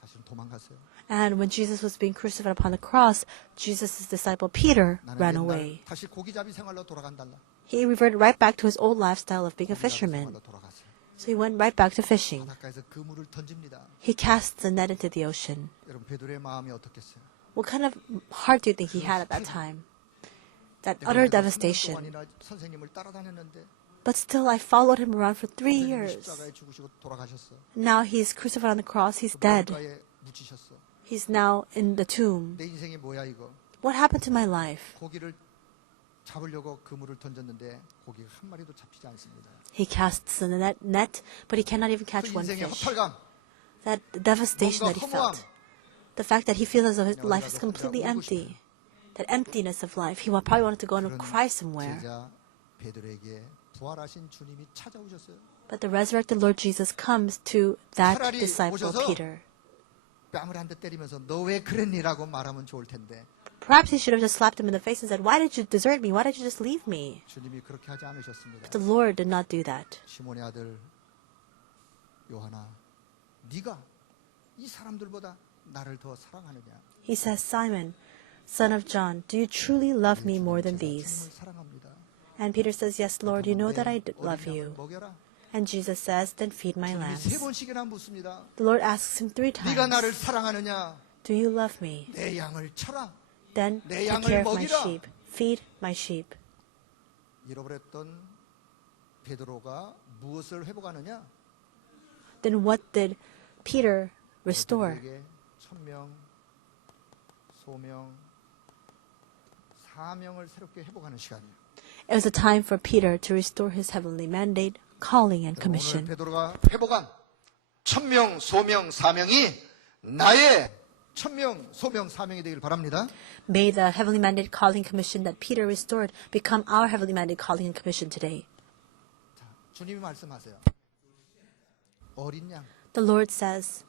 사실은 도망갔어요. And when Jesus was being crucified upon the cross, Jesus' disciple Peter ran 나는 away. 옛날 다시 고기잡이 생활로 돌아간달라. He reverted right back to his old lifestyle of being a fisherman. 생활로 돌아갔어요. So he went right back to fishing. 바닷가에서 그물을 던집니다. He cast the net into the ocean. 여러분 베드로의 마음이 어떻겠어요? What kind of heart do you think he had at that time? That 내가 utter 그래도 3년 devastation. 동안이나 선생님을 따라다녔는데 But still, I followed him around for 3 선생님이 years. 십자가에 죽으시고 돌아가셨어. Now he's crucified on the cross. He's dead. 바닷가에 묻히셨어. He's now in the tomb. 내 인생이 뭐야 이거? What happened to my life? 고기를 잡으려고 그물을 던졌는데 고기가 한 마리도 잡히지 않습니다. He casts the net, but he cannot even 그 catch one 인생의 fish. 허탈감, That devastation that he 뭔가 felt. The fact that he feels as though his 그냥 life is 어디라도 completely 혼자 울고 empty. That emptiness of life. He probably wanted to go and 그런 cry somewhere. 제자 베드로에게 부활하신 주님이 찾아오셨어요. But the resurrected Lord Jesus comes to that 차라리 disciple, 오셔서 Peter. 뺨을 한 대 때리면서 너 왜 그랬니라고 말하면 좋을 텐데 Perhaps he should have just slapped him in the face and said, Why did you desert me? Why did you just leave me? 주님이 그렇게 하지 않으셨습니다. But the Lord did not do that. 시몬의 아들 요한아, 네가 이 사람들보다 나를 더 사랑하느냐? He says, Simon, Son of John, do you truly love me more than 제가 these? 주님을 사랑합니다. And Peter says, Yes, Lord, you know that I 내 love 어린 you. 양을 먹여라. And Jesus says, Then feed my 주님이 세 lambs. 번씩이나 묻습니다. The Lord asks him 3 네가 나를 times, 사랑하느냐? Do you love me? 내 양을 쳐라. Then 내 take 양을 care of my 먹이라. sheep. Feed my sheep. 잃어버렸던 베드로가 무엇을 회복하느냐? Then what did Peter restore? 베드로에게 천명, 소명, 사명을 새롭게 회복하는 시간이에요. It was a time for Peter to restore his heavenly mandate, calling, and 오늘 commission. 베드로가 회복한 천명, 소명, 사명이 나의 천명, 소명, 사명이 되길 바랍니다. May the heavenly mandate, calling, commission that Peter restored become our heavenly mandate, calling, and commission today. 자, 주님이 말씀하세요. 어린 양. The Lord says,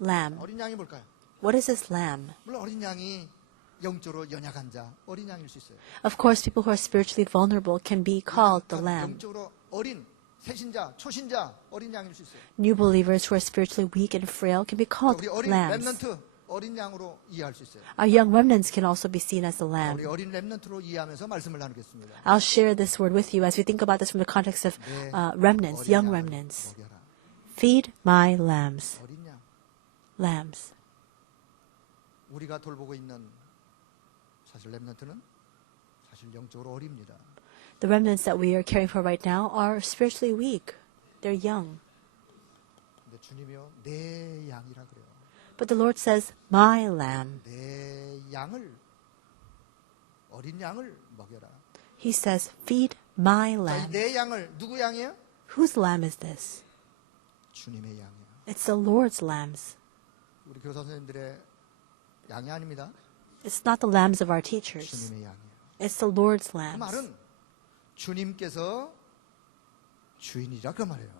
Lamb. 어린 양이 뭘까요? What is this lamb? 물론 어린 양이 영적으로 연약한 자, 어린 양일 수 있어요. Of course, people who are spiritually vulnerable can be called the lamb. 영적으로 어린 새신자, 초신자, 어린 양일 수 있어요. New believers who are spiritually weak and frail can be called 우리 어린 lambs. 렘넌트, 어린 양으로 이해할 수 있어요. Our young remnants can also be seen as the lamb. 우리 어린 렘넌트로 이해하면서 말씀을 나누겠습니다. I'll share this word with you as we think about this from the context of remnants, 어린 young 양을 remnants. 먹여라. Feed my lambs. 어린 양. Lambs. 우리가 돌보고 있는 사실 렘넌트는 사실 영적으로 어립니다. The remnants that we are caring for right now are spiritually weak. They're young. 근데 주님이요 내 양이라 그래요. But the Lord says, My lamb. 내 양을 어린 양을 먹여라. He says, Feed my 자, lamb. 내 양을 누구 양이에요? Whose lamb is this? 주님의 양이에요. It's the Lord's lambs. 우리 교사 선생님들의 양이 아닙니다. It's not the lambs of our teachers. 주님의 양이에요. It's the Lord's 그 lambs. 말은 주님께서 주인이라 그 말이에요.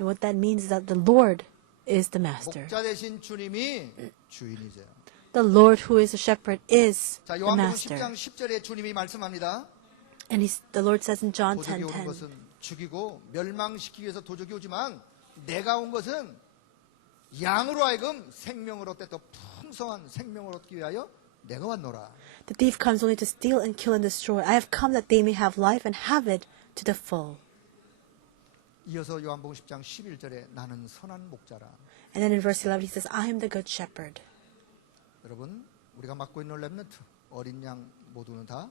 And what that means is that the Lord is the master. 목자 대신 주님이 주인이세요. The Lord who is the shepherd is 자, the 요한복음 master. 10장 10절에 주님이 말씀합니다. And the Lord says in John 도적이 오는 10:10, 것은 죽이고 멸망시키기 위해서 도적이 오지만 내가 온 것은 양으로 하여금 생명을 얻되 더 풍성한 생명을 얻기 위하여 내가 왔노라. The thief comes only to steal and kill and destroy. I have come that they may have life and have it to the full. 이어서 요한복음 10장 11절에 나는 선한 목자라. And then in verse 11 he says, I am the good shepherd. 여러분, 우리가 맡고 있는 렘넌트, 어린 양 모두는 다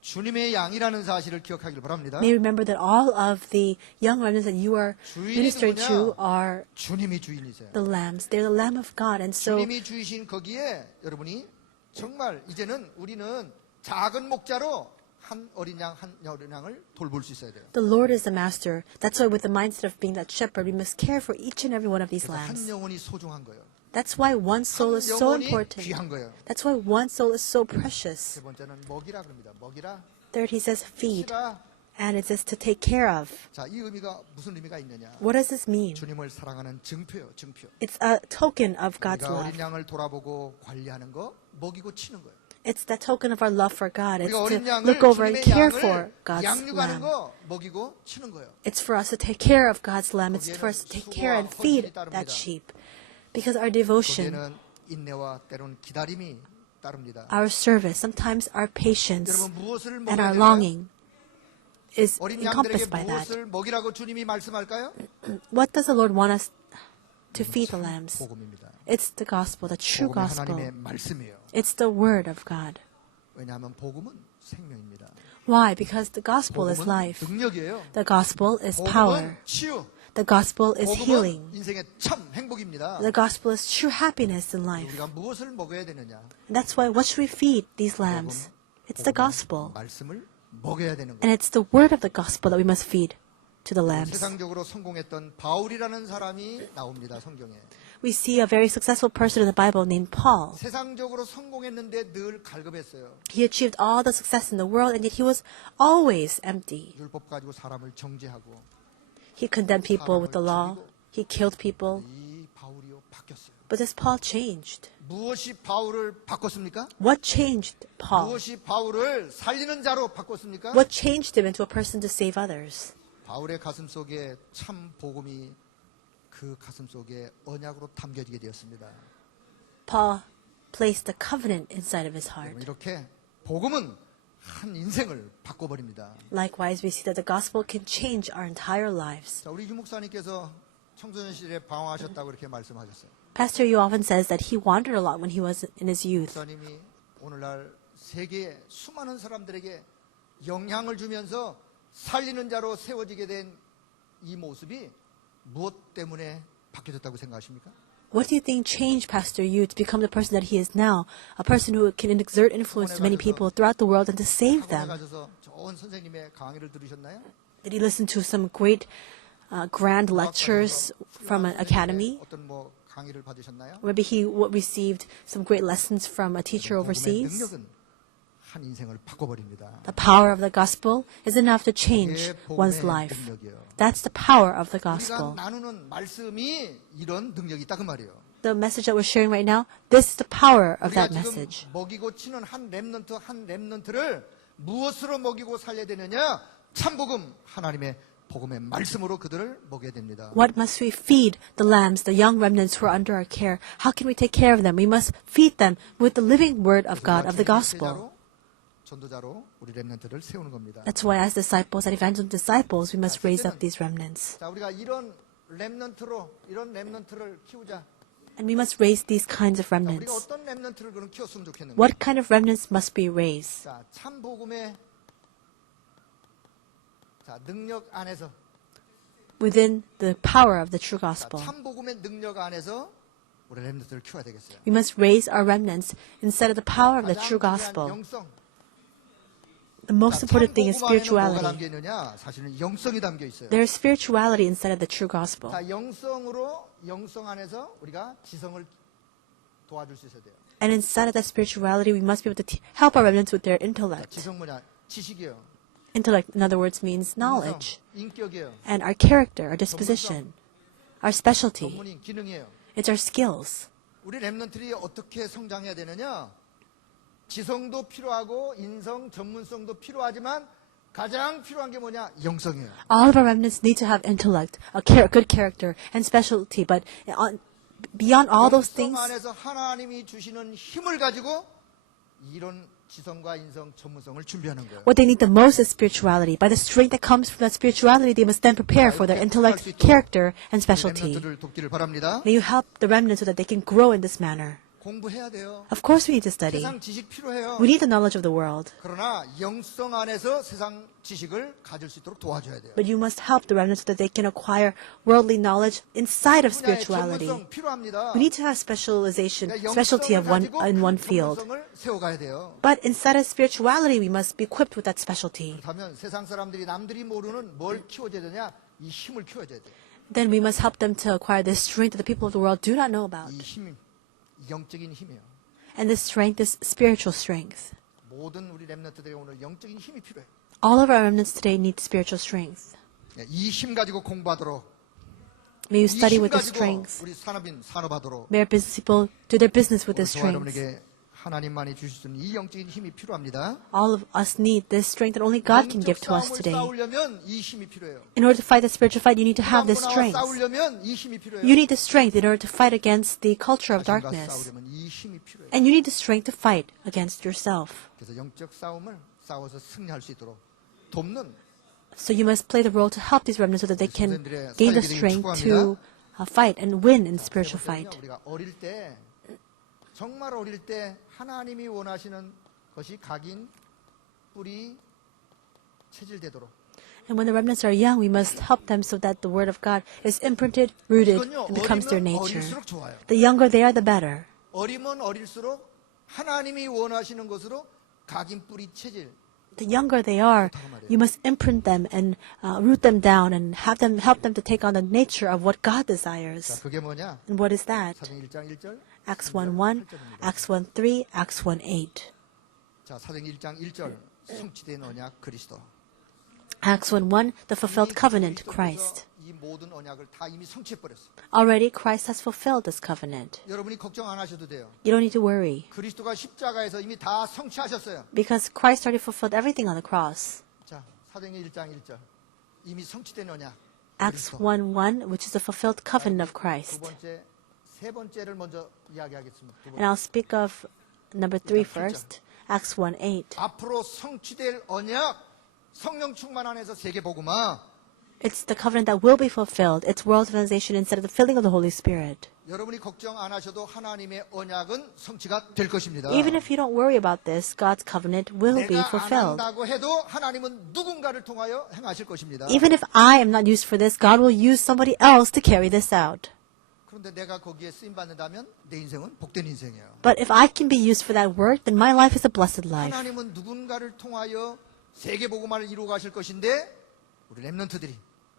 주님의 양이라는 사실을 기억하길 바랍니다. May you remember that all of the young remnants that you are 주인이 ministering to 누구냐? are 주님이 주인이세요. the lambs. They're the lamb of God. And so 주님이 주이신 거기에 여러분이 정말 이제는 우리는 작은 목자로 한 어린 양, 한 어린 양을 돌볼 수 있어야 돼요. the Lord is the master. That's why with the mindset of being that shepherd, we must care for each and every one of these 그래서 한 lambs. 영혼이 소중한 거예요. That's why one soul 한 is so 영혼이 important. 귀한 거예요. That's why one soul is so precious. 세 번째는 먹이라 그럽니다. 먹이라, Third, he says feed. 치라. And it says to take care of. 자, 이 의미가 무슨 의미가 있느냐? What does this mean? 주님을 사랑하는 증표요, 증표. It's a token of God's 우리가 love. 어린 양을 돌아보고 관리하는 거, 먹이고 치는 거예요. It's that token of our love for God. It's 우리가 to 어린 양을 look over and 주님의 care 양을 for God's 양육하는 lamb. 거, 먹이고 치는 거예요. It's for us to take care of God's lamb. It's for us to take care and feed that sheep. Because our devotion, 거기에는 인내와 때로는 기다림이 따릅니다. our service, sometimes our patience 여러분 무엇을 and 먹어야 our 될까요? longing is 어린 양들에게 encompassed by that. 무엇을 먹이라고 주님이 말씀할까요? What does the Lord want us to feed the lambs? 복음입니다. It's the gospel, the true 복음이 gospel. 하나님의 말씀이에요. It's the word of God. 왜냐하면 복음은 생명입니다. Why? Because the gospel is 복음은 life. 능력이에요. The gospel is 복음은 power. 치유. The gospel is 복음은 healing. 인생의 참 행복입니다. The gospel is true happiness in life. 우리가 무엇을 먹어야 되느냐? And that's why, what should we feed these lambs? It's the gospel. 말씀을 먹여야 되는 And 거예요. it's the word of the gospel that we must feed to the lambs. 세상적으로 성공했던 바울이라는 사람이 나옵니다. 성경에. We see a very successful person in the Bible named Paul. 세상적으로 성공했는데 늘 갈급했어요. He achieved all the success in the world, and yet he was always empty. 율법 가지고 사람을 정죄하고 He condemned people with the law. He killed people. 이 바울이요 바뀌었어요. But this Paul changed. 무엇이 바울을 바꿨습니까? What changed Paul? 무엇이 바울을 살리는 자로 바꿨습니까? What changed him into a person to save others? 바울의 가슴 속에 참 복음이 그 가슴 속에 언약으로 담겨지게 되었습니다. Paul placed the covenant inside of his heart. 이렇게 복음은 한 인생을 바꿔버립니다. Likewise, we see that the gospel can change our entire lives. 자, 우리 유 목사님께서 청소년 시절에 방황하셨다고 이렇게 말씀하셨어요. Pastor Yu often says that he wandered a lot when he was in his youth. 목사님이 오늘날 세계의 수많은 사람들에게 영향을 주면서 살리는 자로 세워지게 된 이 모습이 무엇 때문에 바뀌어졌다고 생각하십니까? What do you think changed Pastor Yu to become the person that he is now? A person who can exert influence to many people throughout the world and to save 학원에 them. 가셔서 좋은 선생님의 강의를 들으셨나요? Did he listen to some great grand lectures from an academy? 어떤 뭐 강의를 받으셨나요? Maybe he received some great lessons from a teacher 복음의 overseas? 능력은 한 인생을 바꿔버립니다. The power of the gospel is enough to change 그게 one's 복음의 life. 능력이에요. That's the power of the 우리가 gospel. 나누는 말씀이 이런 능력이 있다 그 말이에요. The message that we're sharing right now, this is the power of 우리가 that 지금 message. 먹이고 치는 한 렘넌트를 무엇으로 먹이고 살려야 되느냐? 참복음, 하나님의 복음의 말씀으로 그들을 먹여야 됩니다. What must we feed the lambs, the young remnants who are under our care? How can we take care of them? We must feed them with the living word of God, of the gospel. 전도자로 우리 렘넌트를 세우는 겁니다. That's why as disciples and evangelical disciples, we must raise up these remnants. 자, 우리가 이런 렘넌트를 키우자. And we must raise these kinds of 자, 우리가 remnants. 어떤 렘넌트를 그럼 키웠으면 좋겠는가? What kind of remnants must be raised? 자, 참 복음의 능력 안에서 Within the power of the true gospel. 참 복음의 능력 안에서 우리 렘넌트를 키워야 되겠어요. We must raise our remnants instead of the power of the true 가장 중요한 gospel. 영성. The most important thing is 참 복음 안에는 뭐가 spirituality. 담겨 있느냐? 사실은 영성이 담겨 있어요. There is spirituality inside of the true gospel. 자, 영성 안에서 우리가 지성을 도와줄 수 있어야 돼요. And inside of that spirituality, we must be able to help our remnants with their 자, intellect. 지성 뭐냐? 지식이요. Intellect, in other words, means knowledge. 인격이에요. And our character, our disposition, our specialty. 전문인 기능이에요. It's our skills. 우리 렘넌트들이 어떻게 성장해야 되느냐? 지성도 필요하고 인성, 전문성도 필요하지만 가장 필요한 게 뭐냐? 영성이에요. All of our remnants need to have intellect, good character, and specialty. But beyond all those 영성 things, 안에서 하나님이 주시는 힘을 가지고 이런 지성과 인성, 전문성을 준비하는 거예요. what they need the most is spirituality. By the strength that comes from that spirituality, they must then prepare for their intellect, character, and specialty. 렘넌트를 돕기를 바랍니다. May you help the remnants so that they can grow in this manner. 공부해야 돼요. Of course we need to study. 세상 지식 필요해요. We need the knowledge of the world. 그러나 영성 안에서 세상 지식을 가질 수 있도록 도와줘야 돼요. But you must help the remnants so that they can acquire worldly knowledge inside of 분야의 spirituality. 전문성 필요합니다. We need to have specialization, 그러니까 specialty 영성을 of 가지고 in one 그 field. 전문성을 세워가야 돼요. But inside of spirituality, we must be equipped with that specialty. 그렇다면 세상 사람들이 남들이 모르는 뭘 키워줘야 되냐? 이 힘을 키워줘야 돼요. Then we must help them to acquire this strength that the people of the world do not know about. 이 힘, 영적인 힘이에요. And this strength is spiritual strength. 모든 우리 렘넌트들이 오늘 영적인 힘이 필요해요. All of our remnants today need spiritual strength. 이 힘 가지고 공부하도록, May you 이 study 힘 with this 가지고 strength. 우리 산업하도록 May our business people do their business with 우리 this 저와 strength. 여러분에게 하나님만이 주실 수 있는 이 영적인 힘이 필요합니다. All of us need this strength that only God can give to us 싸움을 today. 싸우려면 이 힘이 필요해요. In order to fight the spiritual fight, you need to have this 불안과 strength. 싸우려면 이 힘이 필요해요. You need the strength in order to fight against the culture of 자신과 darkness. 싸우려면 이 힘이 필요해요. And you need the strength to fight against yourself. 그래서 영적 싸움을 싸워서 승리할 수 있도록 돕는 So you must play the role to help these remnants so that they can 선생님들의 gain the 사역이 되길 strength to 축복합니다. fight and win in the spiritual 그래서 fight. 우리가 어릴 때 정말 어릴 때 하나님이 원하시는 것이 각인 뿌리 체질되도록 And when the remnants are young, we must help them so that the word of God is imprinted, rooted, 이건요 and becomes their 어리면 nature. 어릴수록 좋아요. The younger they are, the better. 어리면 어릴수록 하나님이 원하시는 것으로 각인 뿌리 체질 The younger they are, you must imprint them and root them down and have them help them to take on the nature of what God 자, desires. 그게 뭐냐? And what is that? 사도행 1장 1절. Acts 1:1, Acts 1:3, Acts 1:8. 자, 사도행 1장 1절. 성취된 언약 그리스도. Acts 1:1, the fulfilled covenant, Christ. 이 모든 언약을 다 이미 성취해 버렸어. Already Christ has fulfilled this covenant. 여러분이 걱정 안 하셔도 돼요. You don't need to worry 그리스도가 십자가에서 이미 다 성취하셨어요. because Christ already fulfilled everything on the cross. 자, 사도행 1장 1절. 이미 성취된 언약. Acts 그리스도. 1:1, which is the fulfilled covenant of 두 Christ. 번째 세 번째를 먼저 이야기하겠습니다. 두 And I'll speak of number 3 일단 first. Acts 1:8. 앞으로 성취될 언약, 성령 충만 안에서 세계복음화. It's the covenant that will be fulfilled. It's world organization instead of the filling of the Holy Spirit. 여러분이 걱정 안 하셔도 하나님의 언약은 성취가 될 것입니다. Even if you don't worry about this, God's covenant will be 내가 안 fulfilled. 한다고 해도 하나님은 누군가를 통하여 행하실 것입니다. Even if I am not used for this, God will use somebody else to carry this out. 그런데 내가 거기에 쓰임 받는다면 내 인생은 복된 인생이에요. But if I can be used for that work, then my life is a blessed life. 하나님은 누군가를 통하여 세계복음화를 이루어 가실 것인데 우리 렘넌트들이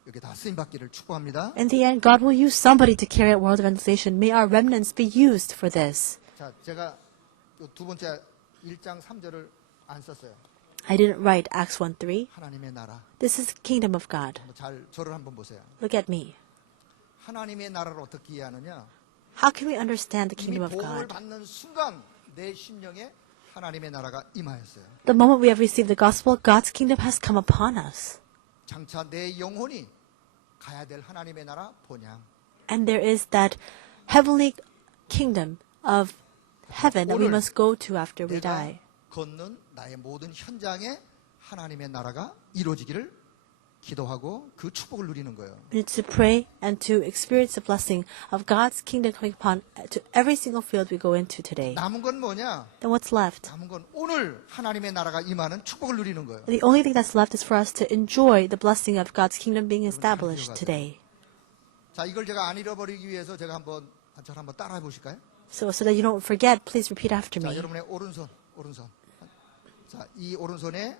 여기 다 쓰임 받기를 축복합니다. In the end, God will use somebody to carry out world evangelization. May our remnants be used for this. 자, 제가 요 두 번째 1장 3절을 안 썼어요. I didn't write Acts 1:3. 하나님의 나라. This is the kingdom of God. 잘 저를 한번 보세요. Look at me. 하나님의 나라를 어떻게 이해하느냐? How can we understand the 이미 kingdom of 복음을 God? 받는 순간 내 심령에 하나님의 나라가 임하였어요. The moment we have received the gospel, God's kingdom has come upon us. 장차 내 영혼이 가야 될 하나님의 나라 본향. And there is that heavenly kingdom of heaven that we 오늘 must go to after we 내가 die. 걷는 나의 모든 현장에 하나님의 나라가 이루어지기를 기도하고 그 축복을 누리는 거예요. We need to pray and to experience the blessing of God's kingdom coming upon to every single field we go into today. 남은 건 뭐냐? Then what's left? 남은 건 오늘 하나님의 나라가 임하는 축복을 누리는 거예요. The only thing that's left is for us to enjoy the blessing of God's kingdom being established today. 자, 이걸 제가 안 잃어버리기 위해서 제가 저를 한번 따라해 보실까요? So that you don't forget, please repeat after 자, me. 여러분의 오른손. 자, 이 오른손에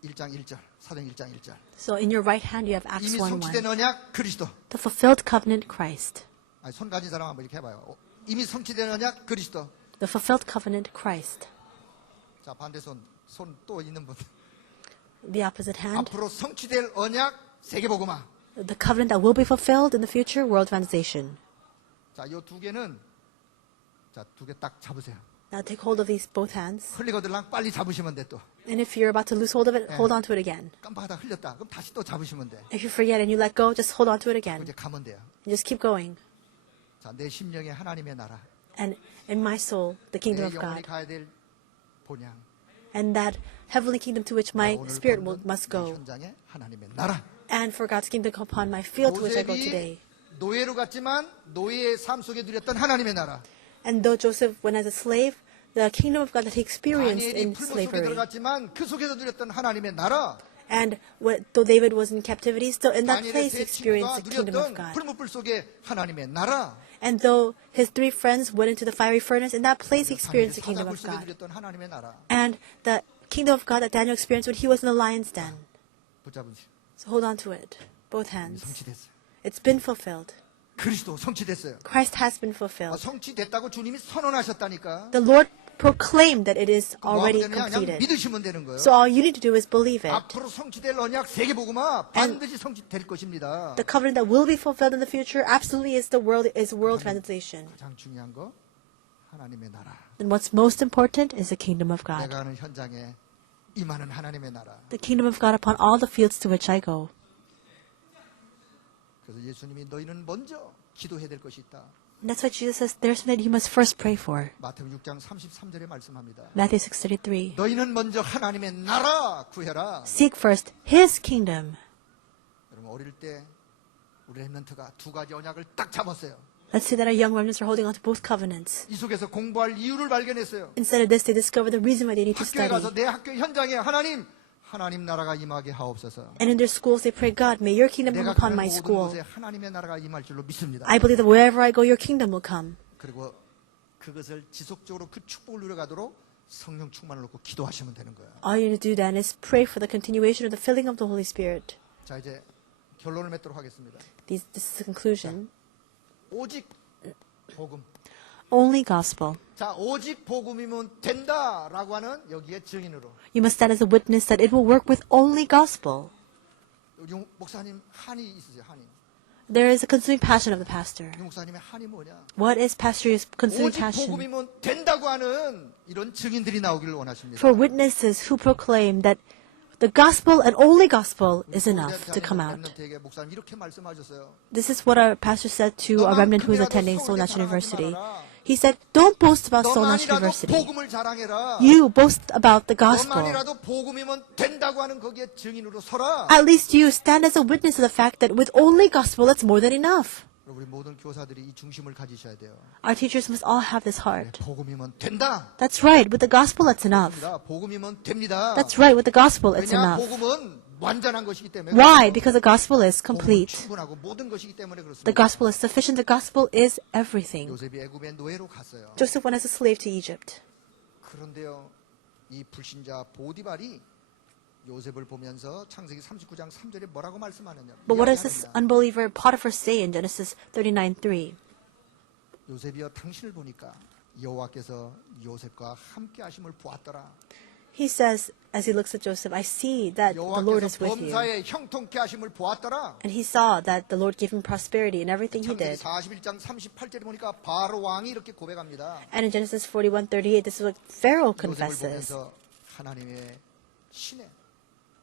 1장 1절, 사도행 1장 1절. So in your right hand you have Acts 이미 1:1. 성취된 언약 그리스도. The fulfilled covenant Christ. 아니, 손 가진 사람 한번 이렇게 해봐요. 이미 성취된 언약 그리스도. The fulfilled covenant Christ. 자, 반대손, 손 또 있는 분. The opposite hand. 앞으로 성취될 언약 세계복음화. The covenant that will be fulfilled in the future, world evangelization. 자, 요 두 개는 자, 두 개 딱 잡으세요. Now take hold of these both hands. 흘리거들랑 빨리 잡으시면 돼 또. And if you're about to lose hold of it, hold on to it again. 깜빡하다 흘렸다. 그럼 다시 또 잡으시면 돼. If you forget and you let go, just hold on to it again. 이제 가면 돼요. And just keep going. 자, 내 심령에 하나님의 나라. And in my soul, the kingdom 내 of 영혼이 God. 가야 될 본향. And that heavenly kingdom to which my 오늘 spirit 걷는 must 이 go. 현장에 하나님의 나라. And for God's kingdom to come upon my field to which I go today. 요셉이 노예로 갔지만 노예의 삶 속에 누렸던 하나님의 나라. And though Joseph went as a slave, the kingdom of God that he experienced 다니엘이 in 풀무 속에 slavery. 들어갔지만 그 속에서 누렸던 하나님의 나라. And though David was in captivity, still in that 다니엘의 place 세 he 친구가 experienced the kingdom of 누렸던 God. 풀무불 속에 하나님의 나라. And though his 3 friends went into the fiery furnace, in that place he experienced the 다니엘의 kingdom 사자굴 of 속에 God. 누렸던 하나님의 나라. And the kingdom of God that Daniel experienced when he was in the lion's den. 붙잡으세요. So hold on to it, both 이미 hands. 성취됐어요. It's been fulfilled. 그리스도 성취됐어요. Christ has been fulfilled. 성취됐다고 주님이 선언하셨다니까. The Lord proclaimed that it is already 그냥 completed. 믿으시면 되는 거예요. So all you need to do is believe it. 앞으로 성취될 언약 세계복음화 반드시 성취될 것입니다. The covenant that will be fulfilled in the future absolutely is world evangelization. 가장 중요한 거 하나님의 나라. And what's most important is the kingdom of God. 내가 하는 현장에 임하는 하나님의 나라. The kingdom of God upon all the fields to which I go. 그래서 예수님이 너희는 먼저 기도해야 될 것이 있다. And that's why Jesus says there's something that you must first pray for. 마태복음 6장 33절에 말씀합니다. Matthew 6:33. 너희는 먼저 하나님의 나라 구해라. Seek first His kingdom. 여러분 어릴 때 우리 렘넌트가 두 가지 언약을 딱 잡았어요. Let's say that our young remnants are holding on to both covenants. 이 속에서 공부할 이유를 발견했어요. Instead of this, they discover the reason why they need to 학교에 가서 study. 내 학교 현장에 하나님 나라가 임하게 하옵소서. And in their schools, they pray, God, may your kingdom come 내가 upon 가는 my 모든 school. 곳에 하나님의 나라가 임할 줄로 믿습니다. I believe that wherever I go, your kingdom will come. 그리고 그것을 지속적으로 그 축복을 누려가도록 성령 충만을 놓고 기도하시면 되는 거예요. All you need to do then is pray for the continuation of the filling of the Holy Spirit. 자, 이제 결론을 맺도록 하겠습니다. This is the conclusion. 오직 복음. Only gospel. 자, 오직 복음이면 된다라고 하는 여기에 증인으로. You must stand as a witness that it will work with only gospel. 우리 목사님 한이 있으세요, 한이. There is a consuming passion of the pastor. 우리 목사님의 한이 뭐냐? What is pastor's consuming 오직 passion? 복음이면 된다고 하는 이런 증인들이 나오기를 원하십니다. For witnesses who proclaim that The gospel and only gospel is enough to come out. 렘넌트에게 목사님 이렇게 말씀하셨어요. This is what our pastor said to a remnant who is attending Seoul National University. He said, don't boast about Seoul National 너만이라도 University. 복음을 자랑해라. You boast about the gospel. 너만이라도 복음이면 된다고 하는 거기에 증인으로 서라. At least you stand as a witness of the fact that with only gospel, that's more than enough. 우리 모든 교사들이 이 중심을 가지셔야 돼요. Our teachers must all have this heart. 복음이면 된다. That's right. With the gospel, that's enough. 복음이면 됩니다. That's right. With the gospel, it's 왜냐 enough. 복음은 완전한 것이기 때문에. Why? Because the gospel is 복음은 complete. 충분하고 모든 것이기 때문에 The 그렇습니다. gospel is sufficient. The gospel is everything. 요셉이 애굽의 노예로 갔어요. Joseph went as a slave to Egypt. 그런데요, 이 불신자 보디발이 요셉을 보면서 창세기 39장 3절에 뭐라고 말씀하느냐? But what does this 이야기하느냐? unbeliever Potiphar say in Genesis 39:3? 요셉이여 당신을 보니까 여호와께서 요셉과 함께 하심을 보았더라. He says, as he looks at Joseph, I see that the Lord is 여호와께서 with you. 범사에 형통케 하심을 보았더라. And he saw that the Lord gave him prosperity in everything he 창세기 did. 41장 38절에 보니까 바로 왕이 이렇게 고백합니다. And in Genesis 41:38, this is what Pharaoh 요셉을 confesses. 보면서 하나님의 신에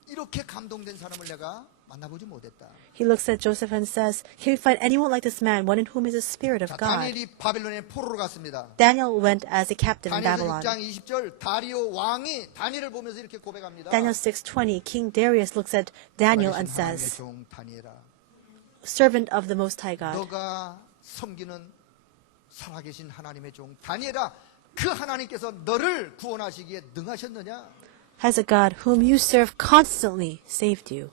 이렇게 감동된 사람을 내가 만나보지 못했다. He looks at Joseph and says, can we find anyone like this man, one in whom is the Spirit of 자, God? 다니엘이 바빌론의 포로로 갔습니다. Daniel went as a captive in 다니엘서 Babylon. 6장 20절 다리오 왕이 다니엘을 보면서 이렇게 고백합니다. Daniel 6:20, King Darius looks at Daniel and 하나님의 says, 종 다니엘아, servant of the Most High God, 너가 섬기는 살아계신 하나님의 종 다니엘아, 그 하나님께서 너를 구원하시기에 능하셨느냐? has a God whom you serve constantly saved you.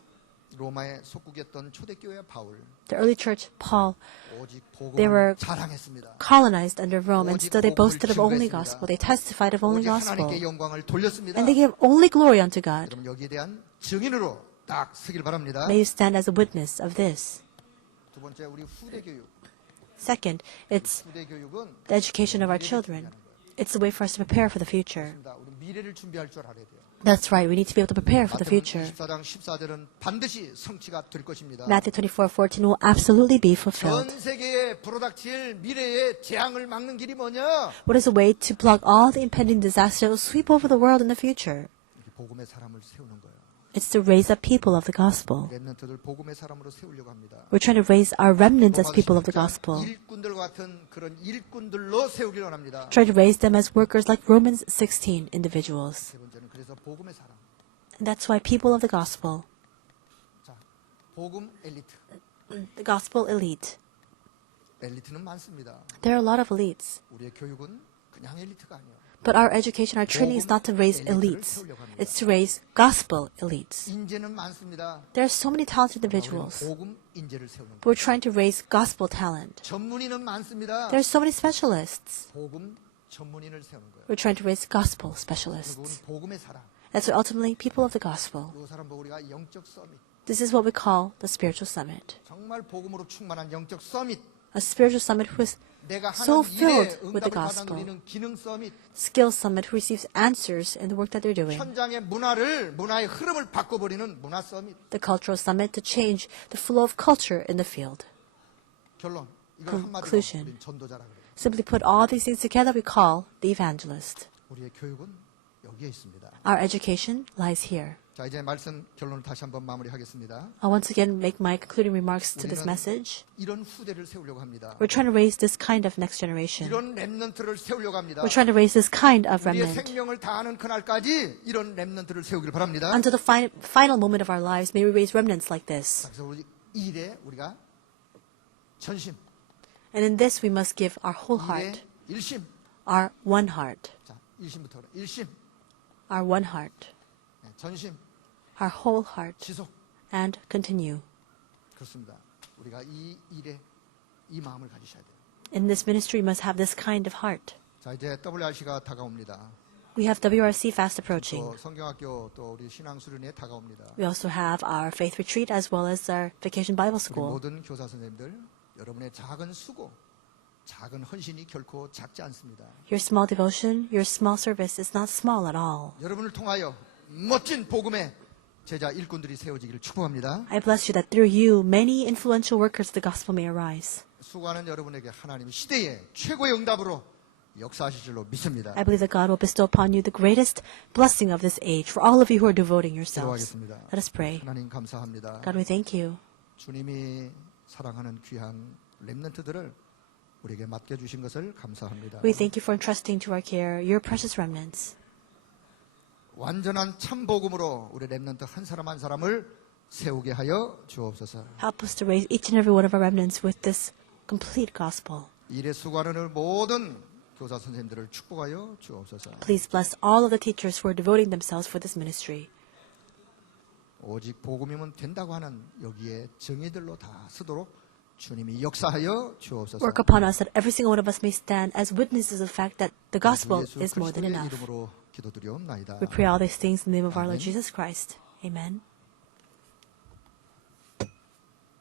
로마의 속국이었던 초대교회 바울, The early church, Paul, 오직 They were 복음을 자랑했습니다. colonized under Rome, and still they boasted of only gospel. They testified of only 오직 gospel. 하나님께 영광을 돌렸습니다. And they gave only glory unto God. 여러분 여기에 대한 증인으로 딱 서길 바랍니다. May you stand as a witness of this. 두 번째, 우리 후대 교육. Second, it's 후대 교육은 the education of our children. It's the way for us to prepare for the future. 우리 미래를 준비할 줄 알아야 돼요. That's right. We need to be able to prepare for the 마태복음 future. 24장 14절은 반드시 성취가 될 것입니다. Matthew 24:14 will absolutely be fulfilled. 전 세계에 불어닥칠 미래의 재앙을 막는 길이 뭐냐? What is a way to block all the impending disaster that will sweep over the world in the future? 복음의 사람을 세우는 거예요. It's to raise up people of the gospel. 렘넌트들 복음의 사람으로 세우려고 합니다. We're trying to raise our remnants as people of the gospel. 일꾼들 같은 그런 일꾼들로 세우기로 합니다. Try to raise them as workers like Romans 16 individuals. 세 번째는 그래서 복음의 사람. And that's why people of the gospel, 자, 복음 엘리트. the gospel elite. 엘리트는 많습니다. There are a lot of elites. 우리의 교육은 그냥 엘리트가 아니에요. But our education, our training is not to raise elites. It's to raise gospel elites. 인재는 많습니다. There are so many talented 우리는 individuals. 복음 인재를 세우는 But we're trying to raise gospel talent. 전문인은 많습니다. There are so many specialists. 복음 전문인을 세우는 거예요. We're trying to raise gospel 결국은 specialists. 복음의 사람. That's why ultimately people of the gospel. 이 사람 보고 우리가 영적 서밋. This is what we call the spiritual summit. 정말 복음으로 충만한 영적 서밋. A spiritual summit who is 내가 so 하는 일에 filled with the 응답을 받아 gospel. 누리는 기능 서밋. Skill summit who receives answers in the work that they're doing. 현장의 문화의 흐름을 바꿔버리는 문화 서밋. The cultural summit to change the flow of culture in the field. 결론. 이걸 한마디로 Conclusion. 우린 전도자라 그래요. Simply put all these things together, we call the evangelist. 우리의 교육은 여기에 있습니다. Our education lies here. 자, 이제 말씀 결론을 다시 한번 마무리하겠습니다. I'll once again make my concluding remarks to this 우리는 message. 이런 후대를 세우려고 합니다. We're trying to raise this kind of next generation. 이런 렘넌트를 세우려고 합니다. We're trying to raise this kind of 우리의 remnant. 생명을 다하는 그날까지 이런 렘넌트를 세우길 바랍니다. Until the final moment of our lives, may we raise remnants like this. 그래서 우리 이 일에 우리가 전심, And in this, we must give our whole 일에 heart, 일심. our one heart, 자, 일심부터 그래. 일심, our one heart, 네, 전심, our whole heart, 지속. and continue. 그렇습니다. 우리가 이 일에 이 마음을 가지셔야 돼요. In this ministry, we must have this kind of heart. 자, 이제 WRC가 다가옵니다. We have WRC fast approaching. 또 성경학교 또 우리 신앙 수련회 다가옵니다. We also have our faith retreat as well as our vacation Bible 우리 school. 모든 교사 선생님들, 여러분의 작은 수고, 작은 헌신이 결코 작지 않습니다. Your small devotion, your small service is not small at all. 여러분을 통하여 멋진 복음의 제자 일꾼들이 세워지기를 축복합니다. I bless you that through you, many influential workers of the gospel may arise. 수고하는 여러분에게 하나님이 시대의 최고의 응답으로 역사하실 줄로 믿습니다. I believe that God will bestow upon you the greatest blessing of this age for all of you who are devoting yourselves. 기도하겠습니다. Let us pray. 하나님 감사합니다. God, we thank you. 주님이 사랑하는 귀한 렘넌트들을 우리에게 맡겨주신 것을 감사합니다. We thank you for entrusting to our care your precious remnants. 완전한 참 복음으로 우리 렘넌트 한 사람 한 사람을 세우게 하여 주옵소서. Help us to raise each and every one of our remnants with this complete gospel. 일에 수고하는 모든 교사 선생님들을 축복하여 주옵소서. Please bless all of the teachers who are devoting themselves for this ministry. 오직 복음이면 된다고 하는 여기에 정의들로 다 쓰도록 주님이 역사하여 주옵소서. Work upon us that every single one of us may stand as witnesses of the fact that the gospel 예수 is more than 그리스도의 enough. 이름으로 기도드리옵나이다. We pray all these things in the name of our Lord Amen. Jesus Christ. Amen.